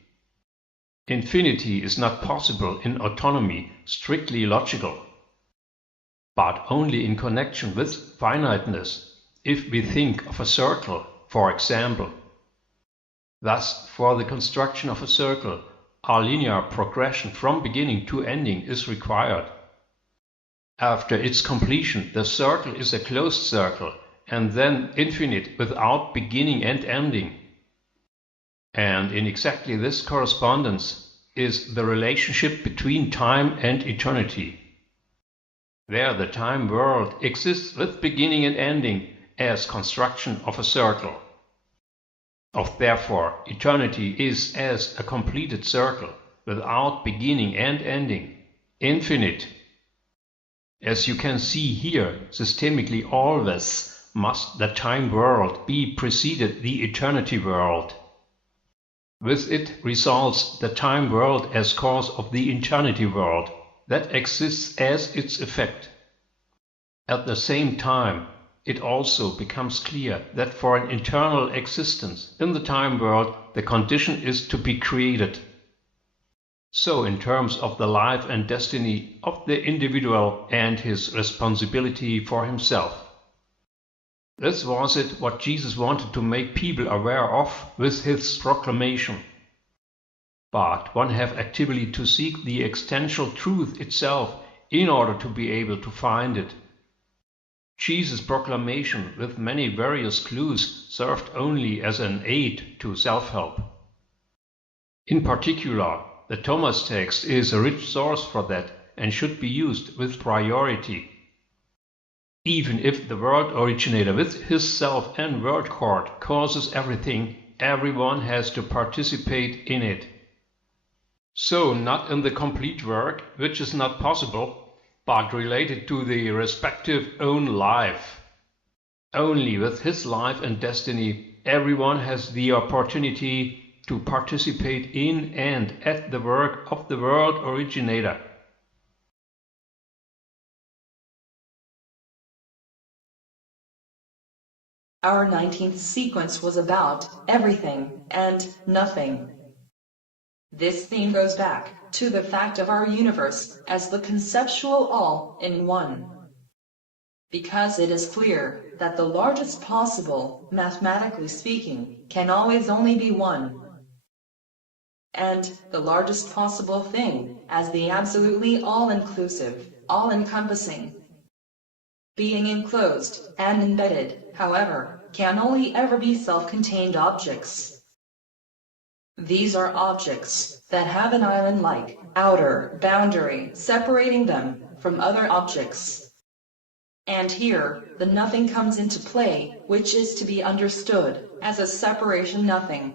Infinity is not possible in autonomy, strictly logical, but only in connection with finiteness, if we think of a circle, for example. Thus, for the construction of a circle, a linear progression from beginning to ending is required. After its completion, the circle is a closed circle, and then infinite without beginning and ending. And in exactly this correspondence is the relationship between time and eternity. There the time world exists with beginning and ending as construction of a circle. Therefore, eternity is as a completed circle, without beginning and ending, infinite. As you can see here, systemically always must the time world be preceded the eternity world. With it results the time world as cause of the eternity world that exists as its effect. At the same time, it also becomes clear that for an eternal existence in the time world, the condition is to be created. So in terms of the life and destiny of the individual and his responsibility for himself. This was it what Jesus wanted to make people aware of with his proclamation. But one have actively to seek the existential truth itself in order to be able to find it. Jesus' proclamation with many various clues served only as an aid to self-help. In particular, the Thomas text is a rich source for that and should be used with priority. Even if the world originator with his self and world cord causes everything, everyone has to participate in it. So not in the complete work, which is not possible, but related to the respective own life. Only with his life and destiny, everyone has the opportunity to participate in and at the work of the world originator. Our 19th sequence was about everything and nothing. This theme goes back to the fact of our universe as the conceptual all in one. Because it is clear that the largest possible, mathematically speaking, can always only be one. And the largest possible thing as the absolutely all-inclusive, all-encompassing. Being enclosed and embedded, however, can only ever be self-contained objects. These are objects that have an island-like outer boundary separating them from other objects. And here, the nothing comes into play, which is to be understood as a separation nothing.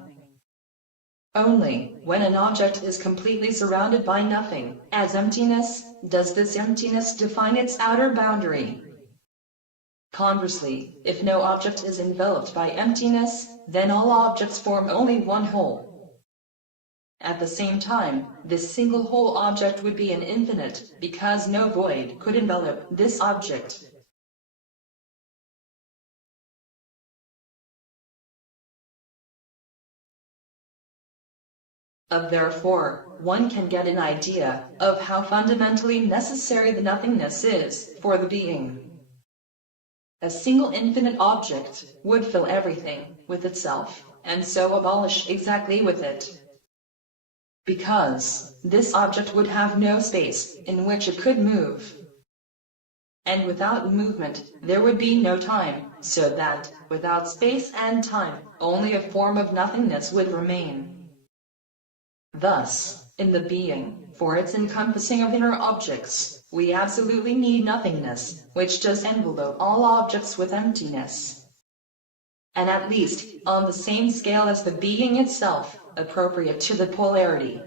Only when an object is completely surrounded by nothing, as emptiness, does this emptiness define its outer boundary. Conversely, if no object is enveloped by emptiness, then all objects form only one whole. At the same time, this single whole object would be an infinite, because no void could envelop this object. Therefore, one can get an idea of how fundamentally necessary the nothingness is for the being. A single infinite object would fill everything with itself, and so abolish exactly with it. Because this object would have no space in which it could move. And without movement, there would be no time, so that, without space and time, only a form of nothingness would remain. Thus, in the being, for its encompassing of inner objects, we absolutely need nothingness, which does envelope all objects with emptiness. And at least, on the same scale as the being itself, appropriate to the polarity.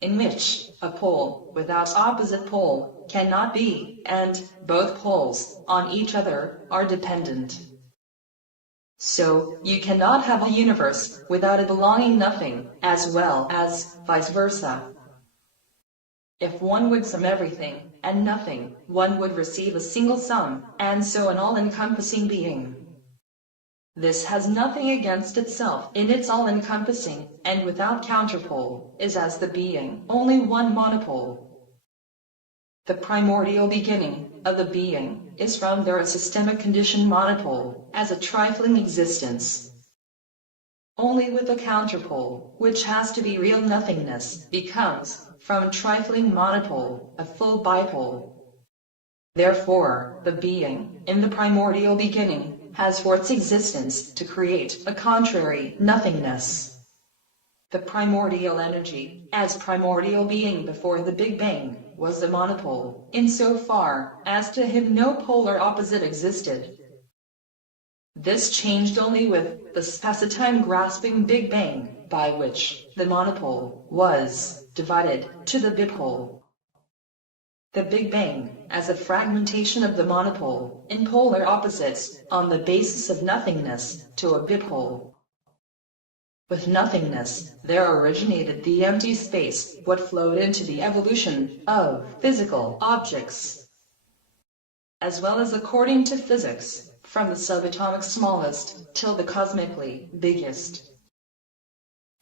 In which, a pole without opposite pole cannot be, and both poles, on each other, are dependent. So, you cannot have a universe without a belonging nothing, as well as vice versa. If one would sum everything and nothing, one would receive a single sum, and so an all-encompassing being. This has nothing against itself in its all-encompassing, and without counterpole, is as the being, only one monopole. The primordial beginning of the being is from there a systemic condition monopole, as a trifling existence. Only with a counterpole, which has to be real nothingness, becomes, from trifling monopole, a full bipole. Therefore, the being, in the primordial beginning, has for its existence to create a contrary nothingness. The primordial energy, as primordial being before the Big Bang, was the monopole, insofar as to him no polar opposite existed. This changed only with the spacetime grasping Big Bang, by which the monopole was divided to the bipole. The Big Bang, as a fragmentation of the monopole, in polar opposites, on the basis of nothingness, to a bipole. With nothingness, there originated the empty space, what flowed into the evolution of physical objects, as well as according to physics, from the subatomic smallest till the cosmically biggest.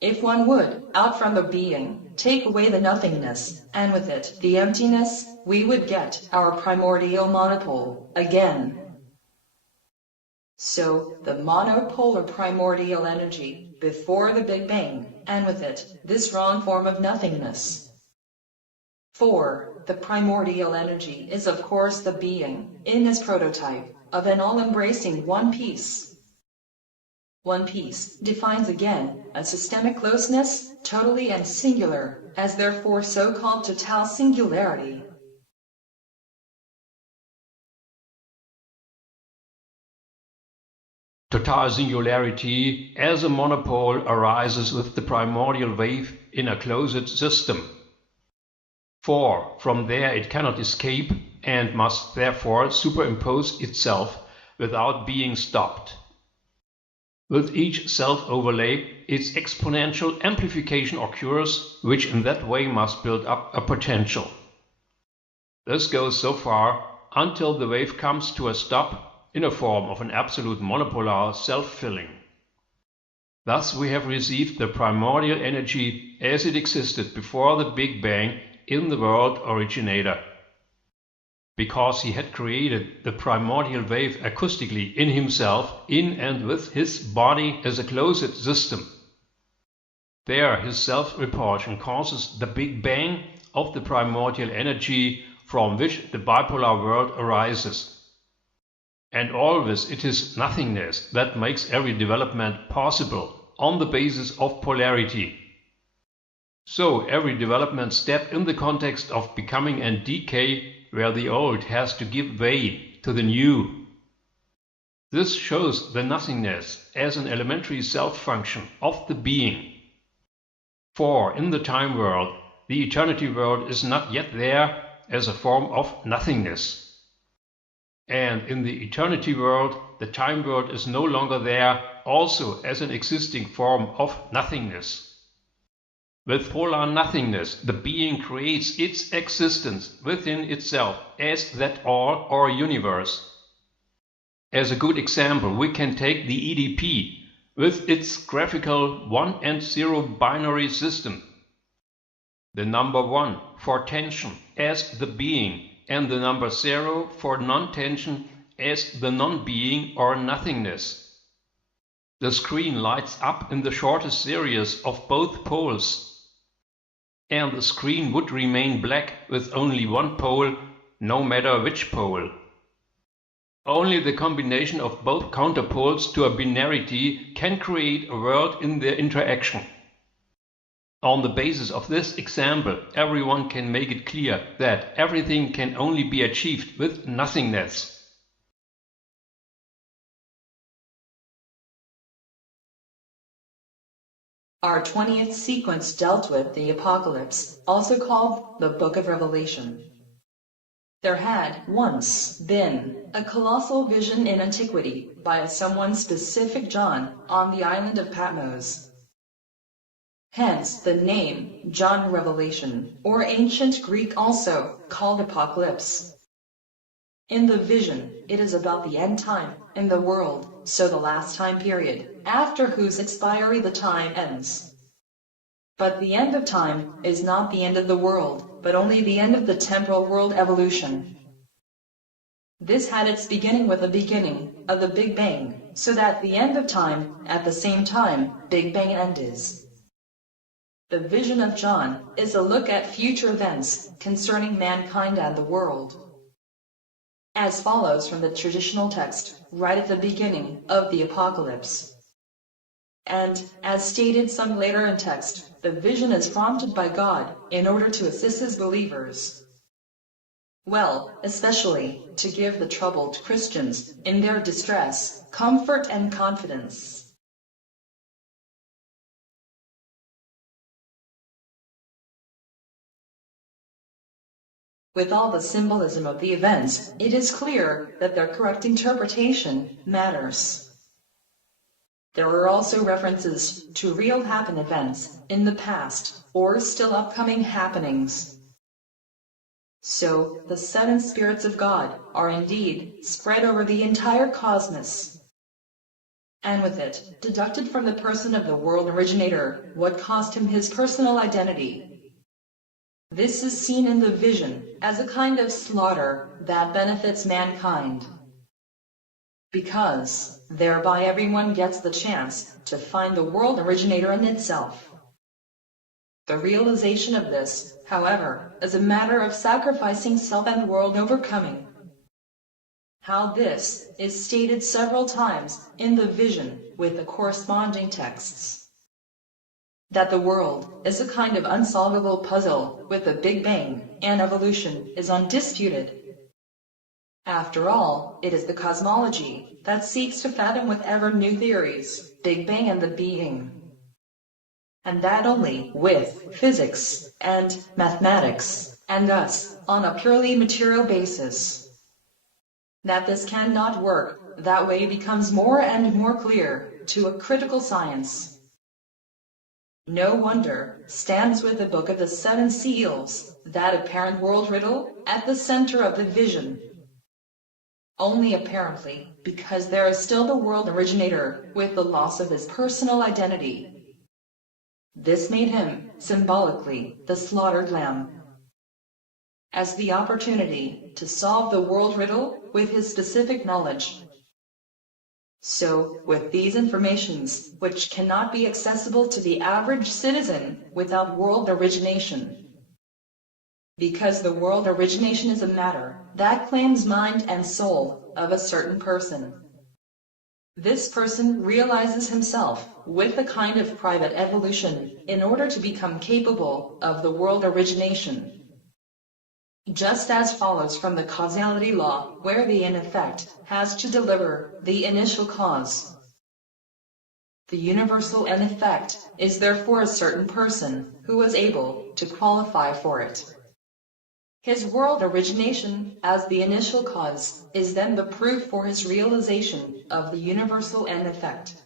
If one would, out from the being, take away the nothingness, and with it the emptiness, we would get our primordial monopole again. So, the monopolar primordial energy, before the Big Bang, and with it, this wrong form of nothingness. For, the primordial energy is of course the being, in this prototype, of an all-embracing one piece. One piece defines again a systemic closeness, totally and singular, as therefore so-called total singularity. Total singularity as a monopole arises with the primordial wave in a closed system. For from there it cannot escape and must therefore superimpose itself without being stopped. With each self-overlay, its exponential amplification occurs, which in that way must build up a potential. This goes so far until the wave comes to a stop in a form of an absolute monopolar self-filling. Thus we have received the primordial energy as it existed before the Big Bang in the world originator. Because he had created the primordial wave acoustically in himself, in and with his body as a closed system. There his self-repulsion causes the Big Bang of the primordial energy from which the bipolar world arises. And always it is nothingness that makes every development possible on the basis of polarity. So every development step in the context of becoming and decay, where the old has to give way to the new. This shows the nothingness as an elementary self-function of the being. For in the time world, the eternity world is not yet there as a form of nothingness. And in the eternity world, the time world is no longer there also as an existing form of nothingness. With polar nothingness, the being creates its existence within itself as that all or universe. As a good example, we can take the EDP with its graphical 1 and 0 binary system. The number 1 for tension as the being and the number 0 for non-tension as the non-being or nothingness. The screen lights up in the shortest series of both poles, and the screen would remain black with only one pole, no matter which pole. Only the combination of both counterpoles to a binarity can create a world in their interaction. On the basis of this example, everyone can make it clear that everything can only be achieved with nothingness. Our 20th sequence dealt with the Apocalypse, also called the Book of Revelation. There had once been a colossal vision in antiquity by a someone specific John on the island of Patmos. Hence the name John Revelation, or ancient Greek also called Apocalypse. In the vision, it is about the end time in the world, so the last time period, after whose expiry the time ends. But the end of time is not the end of the world, but only the end of the temporal world evolution. This had its beginning with the beginning of the Big Bang, so that the end of time, at the same time, Big Bang end is. The vision of John is a look at future events concerning mankind and the world. As follows from the traditional text, right at the beginning of the Apocalypse. And, as stated some later in text, the vision is prompted by God in order to assist his believers. Well, especially to give the troubled Christians in their distress comfort and confidence. With all the symbolism of the events, it is clear that their correct interpretation matters. There are also references to real happened events in the past or still upcoming happenings. So, the seven spirits of God are indeed spread over the entire cosmos. And with it, deducted from the person of the world originator what cost him his personal identity. This is seen in the vision as a kind of slaughter that benefits mankind, because thereby everyone gets the chance to find the world originator in itself. The realization of this, however, is a matter of sacrificing self and world overcoming. How this is stated several times in the vision with the corresponding texts. That the world is a kind of unsolvable puzzle with the Big Bang and evolution is undisputed. After all, it is the cosmology that seeks to fathom with ever new theories, Big Bang and the being. And that only with physics and mathematics, and thus on a purely material basis. That this cannot work that way becomes more and more clear to a critical science. No wonder stands with the Book of the Seven Seals, that apparent world riddle, at the center of the vision. Only apparently, because there is still the world originator with the loss of his personal identity. This made him, symbolically, the slaughtered lamb. As the opportunity to solve the world riddle with his specific knowledge. So, with these informations, which cannot be accessible to the average citizen without world origination, because the world origination is a matter that claims mind and soul of a certain person. This person realizes himself with a kind of private evolution in order to become capable of the world origination. Just as follows from the causality law, where the in effect has to deliver the initial cause. The universal in effect is therefore a certain person who is able to qualify for it. His world origination, as the initial cause, is then the proof for his realization of the universal end effect.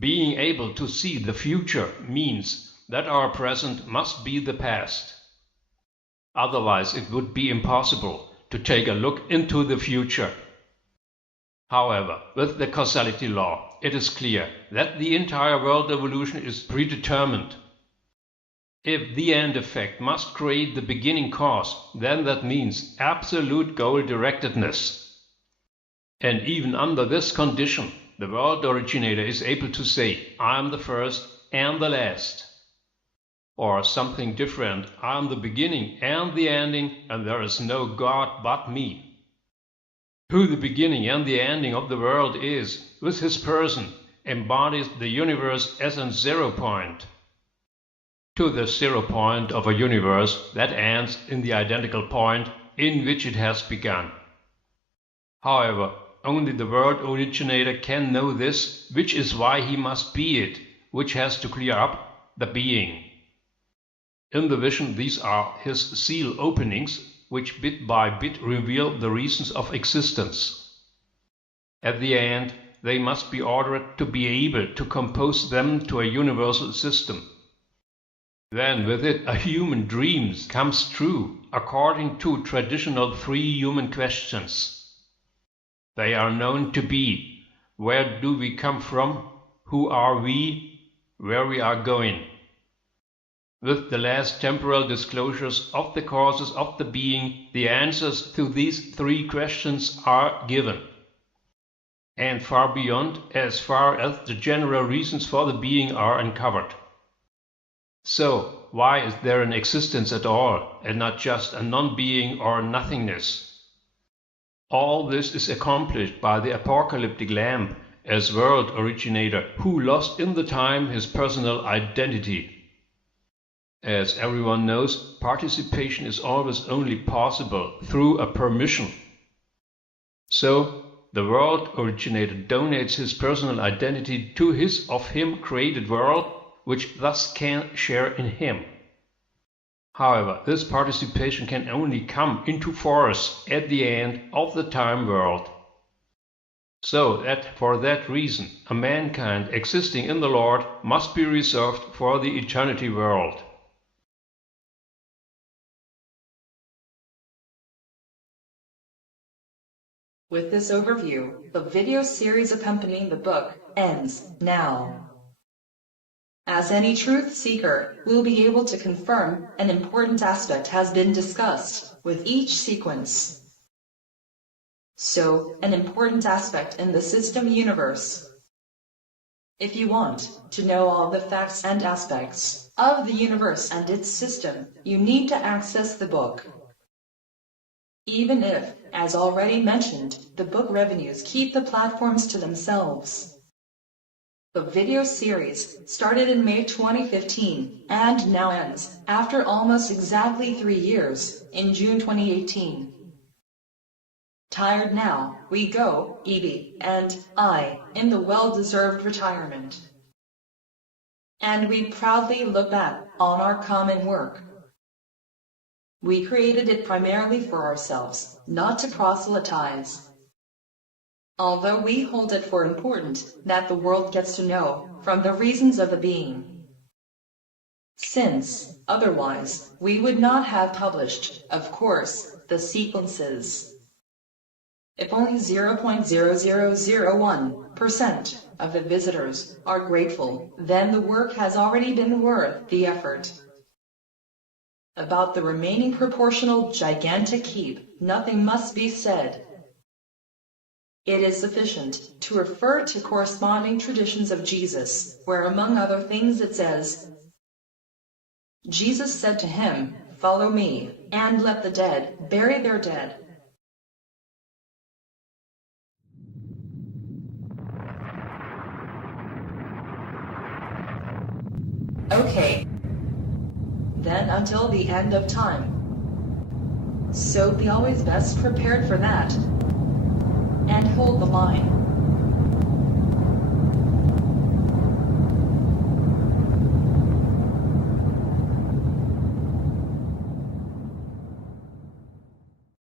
Being able to see the future means that our present must be the past. Otherwise, it would be impossible to take a look into the future. However, with the causality law, it is clear that the entire world evolution is predetermined. If the end effect must create the beginning cause, then that means absolute goal-directedness. And even under this condition, the world originator is able to say, I am the first and the last. Or something different, I am the beginning and the ending, and there is no God but me. Who the beginning and the ending of the world is, with his person, embodies the universe as a 0 point. To the 0 point of a universe that ends in the identical point in which it has begun. However, only the world originator can know this, which is why he must be it, which has to clear up the being. In the vision, these are his seal openings, which bit by bit reveal the reasons of existence. At the end, they must be ordered to be able to compose them to a universal system. Then with it a human dream comes true, according to traditional 3 human questions. They are known to be: where do we come from? Who are we? Where we are going? With the last temporal disclosures of the causes of the being, the answers to these 3 questions are given. And far beyond, as far as the general reasons for the being are uncovered. So, why is there an existence at all, and not just a non-being or nothingness? All this is accomplished by the apocalyptic lamb as world originator, who lost in the time his personal identity. As everyone knows, participation is always only possible through a permission. So, the world originator donates his personal identity to his of him created world, which thus can share in him. However, this participation can only come into force at the end of the time world. So that for that reason, a mankind existing in the Lord must be reserved for the eternity world. With this overview, the video series accompanying the book ends now. As any truth seeker will be able to confirm, an important aspect has been discussed with each sequence. So, an important aspect in the system universe. If you want to know all the facts and aspects of the universe and its system, you need to access the book. Even if, as already mentioned, the book revenues keep the platforms to themselves. The video series started in May 2015 and now ends, after almost exactly 3 years, in June 2018. Tired now, we go, Evie and I, in the well-deserved retirement. And we proudly look back on our common work. We created it primarily for ourselves, not to proselytize. Although we hold it for important that the world gets to know from the reasons of the being. Since, otherwise, we would not have published, of course, the sequences. If only 0.0001% of the visitors are grateful, then the work has already been worth the effort. About the remaining proportional gigantic heap, nothing must be said. It is sufficient to refer to corresponding traditions of Jesus, where among other things it says, Jesus said to him, "Follow me, and let the dead bury their dead." Okay. Then until the end of time. So be always best prepared for that. And hold the line.